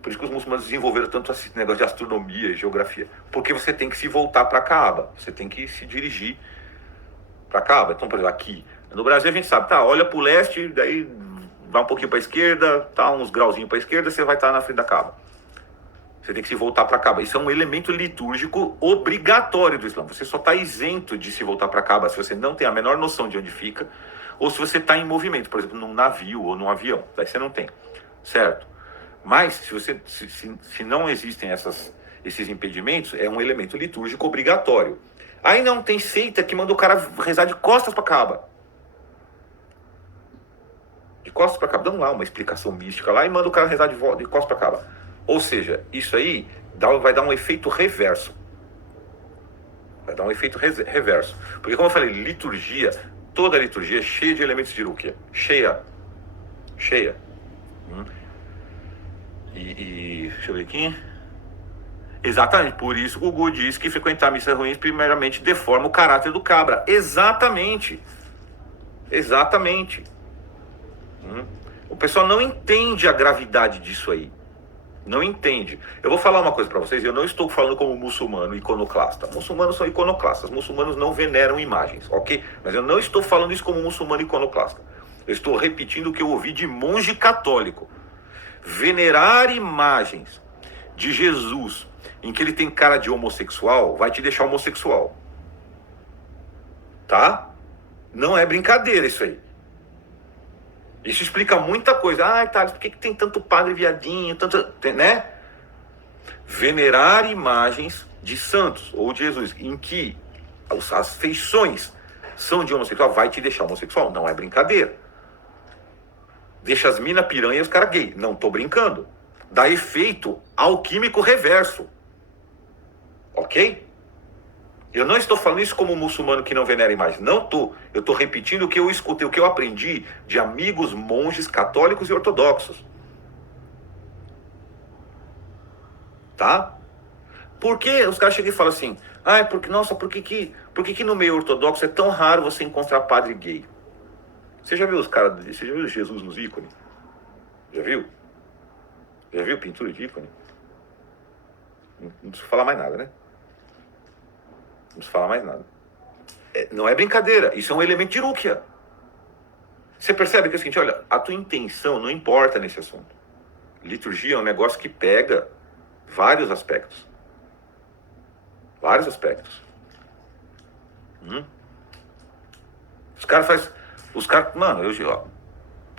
por isso que os muçulmanos desenvolveram tanto esse negócio de astronomia e geografia, porque você tem que se voltar para Kaaba, você tem que se dirigir para Kaaba. Então, por exemplo, aqui no Brasil a gente sabe, tá, olha para o leste, daí vai um pouquinho para a esquerda, tá, uns grauzinhos para a esquerda, você vai estar na frente da Kaaba. Você tem que se voltar para Kaaba. Isso é um elemento litúrgico obrigatório do Islã. Você só está isento de se voltar para Kaaba se você não tem a menor noção de onde fica, ou se você está em movimento, por exemplo, num navio ou num avião. Daí você não tem, certo? Mas se não existem esses impedimentos, é um elemento litúrgico obrigatório. Aí não tem seita que manda o cara rezar de costas para Kaaba. De costas para Kaaba. Dão lá uma explicação mística lá e manda o cara rezar de costas para Kaaba. Ou seja, isso aí vai dar um efeito reverso. Vai dar um efeito reverso. Porque, como eu falei, liturgia, toda liturgia é cheia de elementos de Rukia. Cheia. Deixa eu ver aqui. Exatamente, por isso o Gugu diz que frequentar missas ruins primeiramente deforma o caráter do cabra. Exatamente. O pessoal não entende a gravidade disso aí. Não entende. Eu vou falar uma coisa para vocês, eu não estou falando como muçulmano iconoclasta. Muçulmanos são iconoclastas, muçulmanos não veneram imagens, ok? Mas eu não estou falando isso como muçulmano iconoclasta. Eu estou repetindo o que eu ouvi de monge católico. Venerar imagens de Jesus em que ele tem cara de homossexual vai te deixar homossexual. Tá? Não é brincadeira isso aí. Isso explica muita coisa. Thales, por que tem tanto padre viadinho, né? Venerar imagens de santos ou de Jesus, em que as feições são de homossexual, vai te deixar homossexual. Não é brincadeira. Deixa as minas piranha e os caras gay. Não tô brincando. Dá efeito alquímico reverso. Ok? Eu não estou falando isso como um muçulmano que não venera imagens. Não tô. Eu estou repetindo o que eu escutei, o que eu aprendi de amigos monges católicos e ortodoxos. Tá? Por que os caras chegam e falam assim, por que no meio ortodoxo é tão raro você encontrar padre gay? Você já viu você já viu Jesus nos ícones? Já viu? Já viu pintura de ícone? Não preciso falar mais nada, né? Não preciso falar mais nada. Não é brincadeira, isso é um elemento de Rukia. Você percebe que é o seguinte, olha, a tua intenção não importa nesse assunto. Liturgia é um negócio que pega vários aspectos. Vários aspectos. Os caras mano,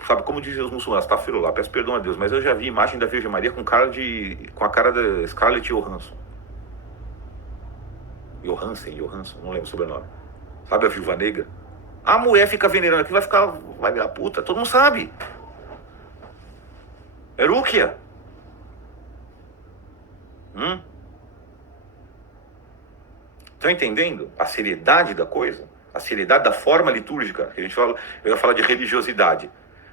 sabe como dizem os muçulmanos, tá, filho lá, peço perdão a Deus, mas eu já vi imagem da Virgem Maria com a cara da Scarlett Johansson. Johansson, não lembro o sobrenome. Sabe a Viúva Negra? A mulher fica venerando aqui, vai virar puta, todo mundo sabe. É Rukia. Estão entendendo a seriedade da coisa? A seriedade da forma litúrgica? Que a gente fala, eu ia falar de religiosidade.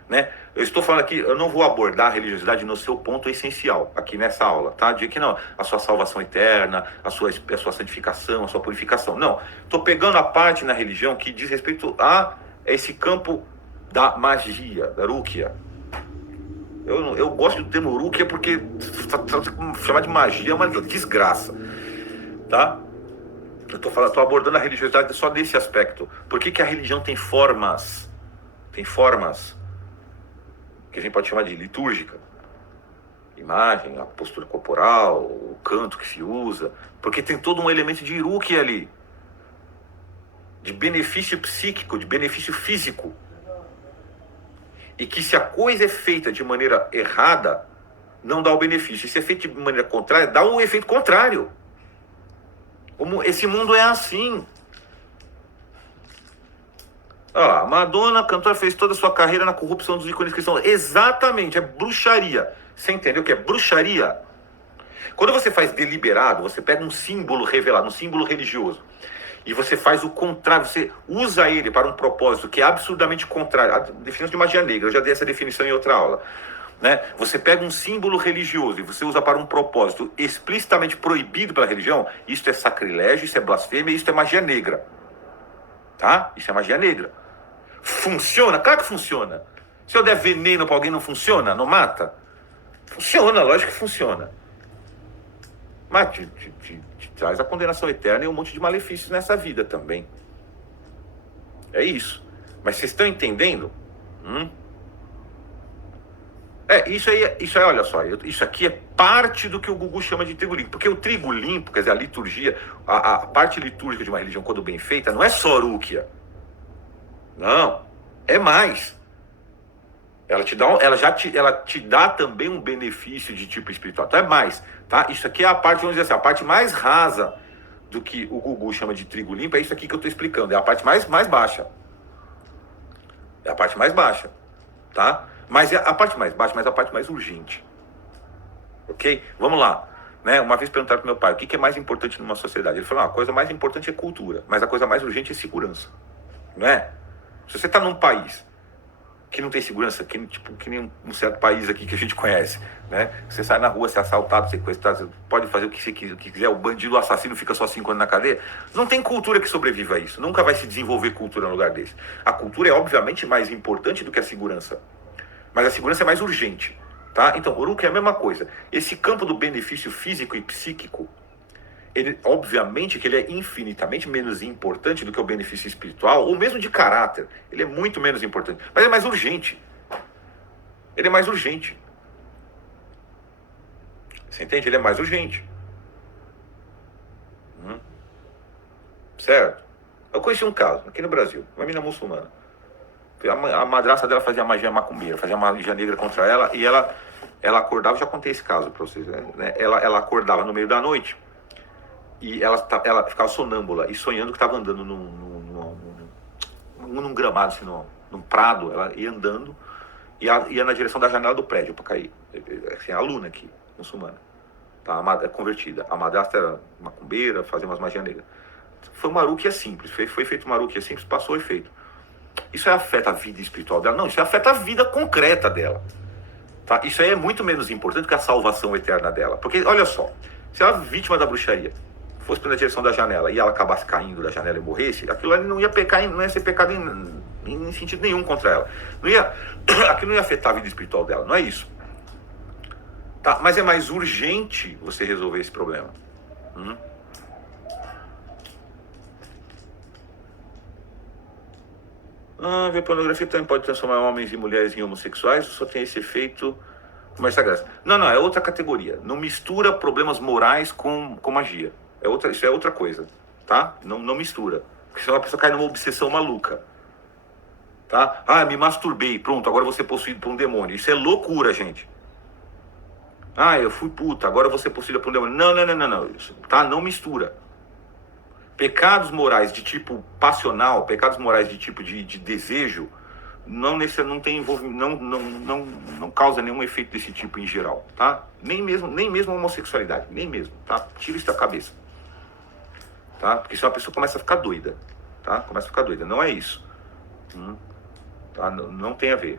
Né? Eu estou falando aqui, eu não vou abordar a religiosidade no seu ponto essencial, aqui nessa aula, tá? De que não, a sua salvação eterna, a sua santificação, a sua purificação. Não, estou pegando a parte na religião que diz respeito a esse campo da magia, da Rukia. Eu gosto do termo Rukia porque chamar de magia é uma desgraça, tá? Eu estou abordando a religiosidade só nesse aspecto. Por que a religião tem formas? Tem formas que a gente pode chamar de litúrgica. Imagem, a postura corporal, o canto que se usa. Porque tem todo um elemento de Rukia ali. De benefício psíquico, de benefício físico. E que se a coisa é feita de maneira errada, não dá o benefício. E se é feito de maneira contrária, dá um efeito contrário. Esse mundo é assim. Olha lá, Madonna, cantora, fez toda a sua carreira na corrupção dos ícones cristãos. Exatamente, é bruxaria. Você entendeu o que é bruxaria? Quando você faz deliberado, você pega um símbolo revelado, um símbolo religioso, e você faz o contrário, você usa ele para um propósito que é absurdamente contrário. A definição de magia negra, eu já dei essa definição em outra aula. Né? Você pega um símbolo religioso e você usa para um propósito explicitamente proibido pela religião, isso é sacrilégio, isso é blasfêmia, isso é magia negra. Tá? Isso é magia negra. Funciona? Claro que funciona. Se eu der veneno para alguém, não funciona? Não mata? Funciona, lógico que funciona. Mas te traz a condenação eterna e um monte de malefícios nessa vida também. É isso. Mas vocês estão entendendo? Isso aí, olha só, isso aqui é parte do que o Gugu chama de trigo limpo. Porque o trigo limpo, quer dizer, a liturgia, a parte litúrgica de uma religião, quando bem feita, não é só rúquia. Não, é mais. Ela te dá também um benefício de tipo espiritual. Então é mais, tá? Isso aqui é a parte, vamos dizer assim, a parte mais rasa do que o Gugu chama de trigo limpo, é isso aqui que eu estou explicando. É a parte mais baixa. É a parte mais baixa, tá? Mas é a parte mais baixa, mas é a parte mais urgente. Ok? Vamos lá. Né? Uma vez perguntaram para meu pai, o que é mais importante numa sociedade? Ele falou, a coisa mais importante é cultura, mas a coisa mais urgente é segurança. Não é? Se você está num país que não tem segurança, que nem um certo país aqui que a gente conhece, né? Você sai na rua, você é assaltado, sequestrado, você pode fazer o que você quiser, o bandido, o assassino fica só 5 anos na cadeia. Não tem cultura que sobreviva a isso, nunca vai se desenvolver cultura no lugar desse. A cultura é obviamente mais importante do que a segurança, mas a segurança é mais urgente, tá? Então, o Uruk é a mesma coisa. Esse campo do benefício físico e psíquico, ele, obviamente que ele é infinitamente menos importante do que o benefício espiritual, ou mesmo de caráter. Ele é muito menos importante, mas é mais urgente. Ele é mais urgente. Você entende? Ele é mais urgente. Certo? Eu conheci um caso, aqui no Brasil, uma menina muçulmana. A madrasta dela fazia magia macumbeira, fazia magia negra contra ela, e ela acordava, já contei esse caso pra vocês, né? Ela acordava no meio da noite, e ela ficava sonâmbula e sonhando que estava andando num gramado, assim, num prado. Ela ia andando e ia na direção da janela do prédio para cair. Assim, a aluna aqui, muçulmana, tá? Convertida. A madrasta era macumbeira, fazia umas magias negras. Foi uma rúquia simples, foi feito uma rúquia simples, passou o efeito. Isso afeta a vida espiritual dela? Não, isso afeta a vida concreta dela. Tá? Isso aí é muito menos importante do que a salvação eterna dela. Porque, olha só, se ela é vítima da bruxaria, fosse na direção da janela e ela acabasse caindo da janela e morresse, aquilo ali não ia ser pecado em sentido nenhum contra ela. Aquilo não ia afetar a vida espiritual dela, não é isso. Tá? Mas é mais urgente você resolver esse problema. Ver pornografia também pode transformar homens e mulheres em homossexuais, só tem esse efeito com essa graça. Não, é outra categoria. Não mistura problemas morais com magia. Isso é outra coisa, tá? Não mistura. Porque senão a pessoa cai numa obsessão maluca. Tá? Me masturbei, pronto, agora eu vou ser possuído por um demônio. Isso é loucura, gente. Eu fui puta, agora eu vou ser possuído por um demônio. Não. Tá? Não mistura. Pecados morais de tipo passional, pecados morais de tipo de desejo, não tem envolvimento, não causa nenhum efeito desse tipo em geral, tá? Nem mesmo a homossexualidade, nem mesmo, tá? Tira isso da cabeça, tá? Porque senão a pessoa começa a ficar doida, tá? Começa a ficar doida, não é isso, tá? Não tem a ver.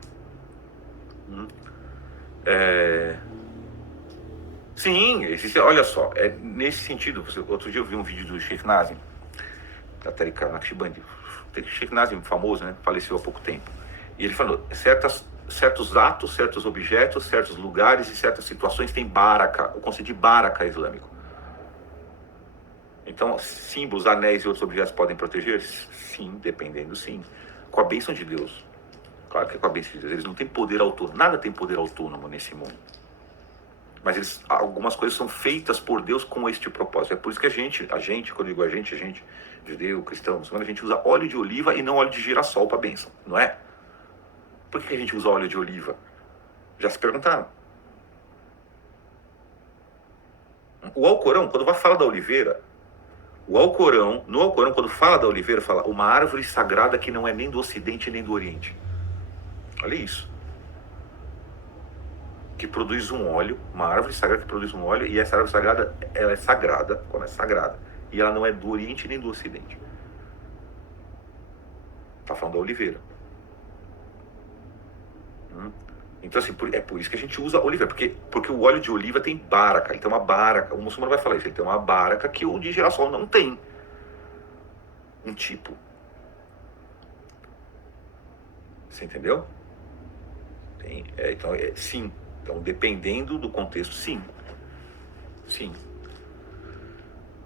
Sim, olha só, nesse sentido, outro dia eu vi um vídeo do Sheikh Nazim, da Tariqa Naqshbandi, Sheikh Nazim famoso, né? Faleceu há pouco tempo. E ele falou, certos atos, certos objetos, certos lugares e certas situações têm baraka, o conceito de baraka islâmico. Então, símbolos, anéis e outros objetos podem proteger? Sim, dependendo, sim. Com a bênção de Deus. Claro que é com a bênção de Deus. Eles não têm poder autônomo, nada tem poder autônomo nesse mundo. Mas algumas coisas são feitas por Deus com este propósito. É por isso que a gente, quando eu digo a gente, judeu, cristão, muçulmano, a gente usa óleo de oliva e não óleo de girassol para bênção, não é? Por que a gente usa óleo de oliva? Já se perguntaram? O Alcorão, quando vai falar da oliveira, no Alcorão, quando fala da oliveira, fala uma árvore sagrada que não é nem do Ocidente nem do Oriente. Olha isso. Que produz um óleo, uma árvore sagrada que produz um óleo, e essa árvore sagrada, ela é sagrada, como é sagrada, e ela não é do Oriente nem do Ocidente. Está falando da oliveira. Então, assim, é por isso que a gente usa oliveira, porque o óleo de oliva tem baraca, ele tem uma baraca, o muçulmano vai falar isso, ele tem uma baraca que o de girassol não tem. Um tipo. Você entendeu? Tem, então, sim. Então, dependendo do contexto, sim. Sim.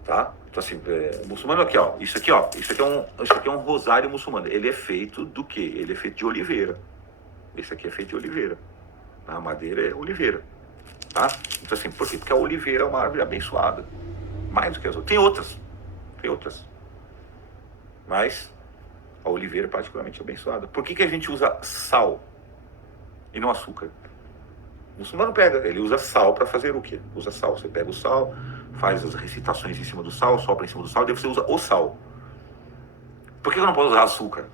Tá? Então, assim, o muçulmano aqui, ó. Isso aqui é um rosário muçulmano. Ele é feito do quê? Ele é feito de oliveira. Esse aqui é feito de oliveira. A madeira é oliveira. Tá? Então, assim, por quê? Porque a oliveira é uma árvore abençoada. Mais do que as outras. Tem outras. Mas a oliveira é particularmente abençoada. Por que a gente usa sal e não açúcar? O muçulmano pega, ele usa sal para fazer o quê? Usa sal. Você pega o sal, faz as recitações em cima do sal, sopra em cima do sal, e daí você usa o sal. Por que eu não posso usar açúcar?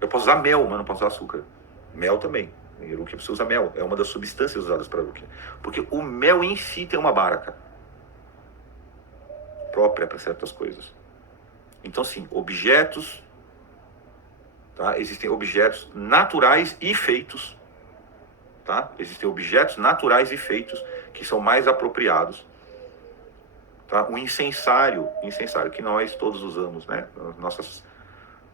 Eu posso usar mel, mas não posso usar açúcar. Mel também. Em Ruqya você usa mel. É uma das substâncias usadas para Ruqya. Porque o mel em si tem uma baraca própria para certas coisas. Então, sim, objetos, tá? Existem objetos naturais e feitos, tá? Existem objetos naturais e feitos que são mais apropriados, tá? O incensário que nós todos usamos, né? Nossas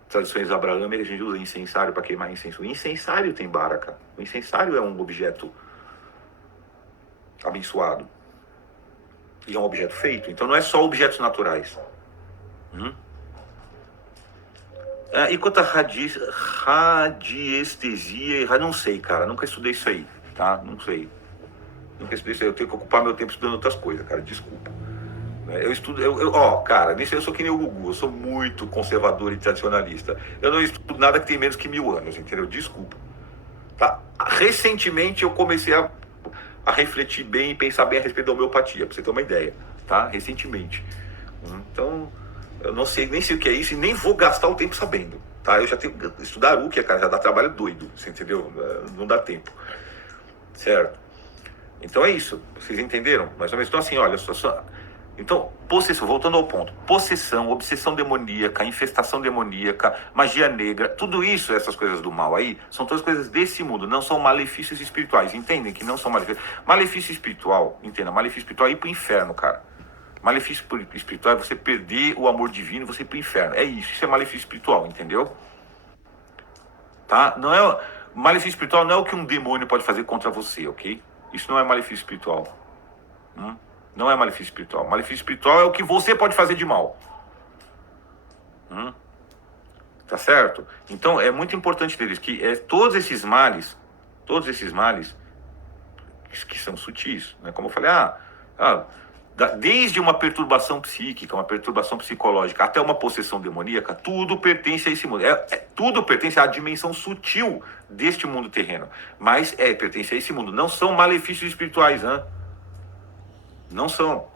tradições abraâmicas, a gente usa incensário para queimar incenso. O incensário tem baraca. O incensário é um objeto abençoado. E é um objeto feito. Então não é só objetos naturais. E quanto a radiestesia, não sei, cara. Nunca estudei isso aí, tá? Não sei. Nunca estudei isso aí. Eu tenho que ocupar meu tempo estudando outras coisas, cara. Desculpa. Eu estudo, cara, eu sou que nem o Gugu, eu sou muito conservador e tradicionalista. Eu não estudo nada que tem menos que 1000 anos, entendeu? Desculpa. Tá? Recentemente eu comecei a refletir bem e pensar bem a respeito da homeopatia, pra você ter uma ideia, tá? Recentemente. Então, eu não sei, nem sei o que é isso e nem vou gastar o tempo sabendo, tá? Eu já tenho, estudar Ruqya, cara, já dá trabalho doido, você entendeu? Não dá tempo, certo? Então é isso, vocês entenderam? Mais ou menos, então assim, olha, então, possessão, voltando ao ponto, possessão, obsessão demoníaca, infestação demoníaca, magia negra, tudo isso, essas coisas do mal aí, são todas coisas desse mundo, não são malefícios espirituais, entendem que não são malefícios. Malefício espiritual, entenda, malefício espiritual é ir pro inferno, cara. Malefício espiritual é você perder o amor divino, você ir pro inferno, é isso é malefício espiritual, entendeu? Tá? Não é, malefício espiritual não é o que um demônio pode fazer contra você, ok? Isso não é malefício espiritual. Não é malefício espiritual. Malefício espiritual é o que você pode fazer de mal. Tá certo? Então é muito importante ter isso, que todos esses males que são sutis, né? Como eu falei, desde uma perturbação psíquica, uma perturbação psicológica, até uma possessão demoníaca, tudo pertence a esse mundo. Tudo pertence à dimensão sutil deste mundo terreno. Mas pertence a esse mundo. Não são malefícios espirituais, né? Não são.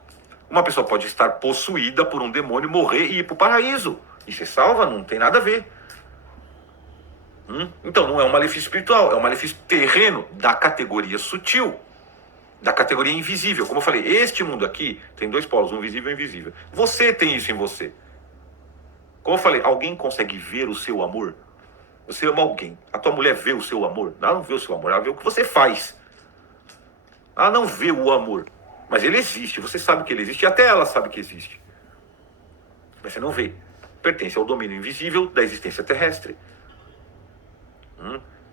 Uma pessoa pode estar possuída por um demônio, morrer e ir para o paraíso. E ser salva, não tem nada a ver. Então não é um malefício espiritual, é um malefício terreno da categoria sutil, da categoria invisível. Como eu falei, este mundo aqui tem dois polos, um visível e um invisível. Você tem isso em você. Como eu falei, alguém consegue ver o seu amor? Você ama alguém. A tua mulher vê o seu amor? Ela não vê o seu amor, ela vê o que você faz. Ela não vê o amor. Mas ele existe, você sabe que ele existe, e até ela sabe que existe. Mas você não vê. Pertence ao domínio invisível da existência terrestre.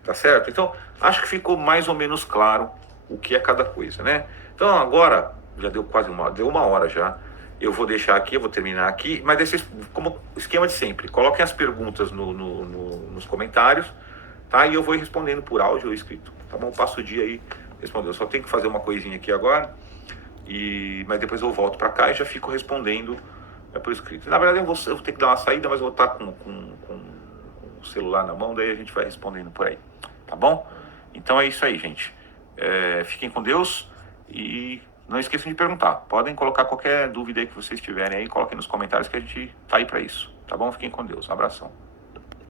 Tá certo? Então, acho que ficou mais ou menos claro o que é cada coisa, né? Então, agora, já deu quase uma hora já. Eu vou deixar aqui, eu vou terminar aqui, mas esse, como esquema de sempre, coloquem as perguntas nos comentários, tá? E eu vou ir respondendo por áudio ou escrito, tá bom? Passo o dia aí respondendo. Eu só tenho que fazer uma coisinha aqui agora. Mas depois eu volto para cá e já fico respondendo por escrito. Na verdade eu vou ter que dar uma saída, mas eu vou estar com o celular na mão, daí a gente vai respondendo por aí, tá bom? Então é isso aí, gente. Fiquem com Deus e não esqueçam de perguntar. Podem colocar qualquer dúvida aí que vocês tiverem aí, coloquem nos comentários que a gente tá aí para isso, tá bom? Fiquem com Deus. Um abração.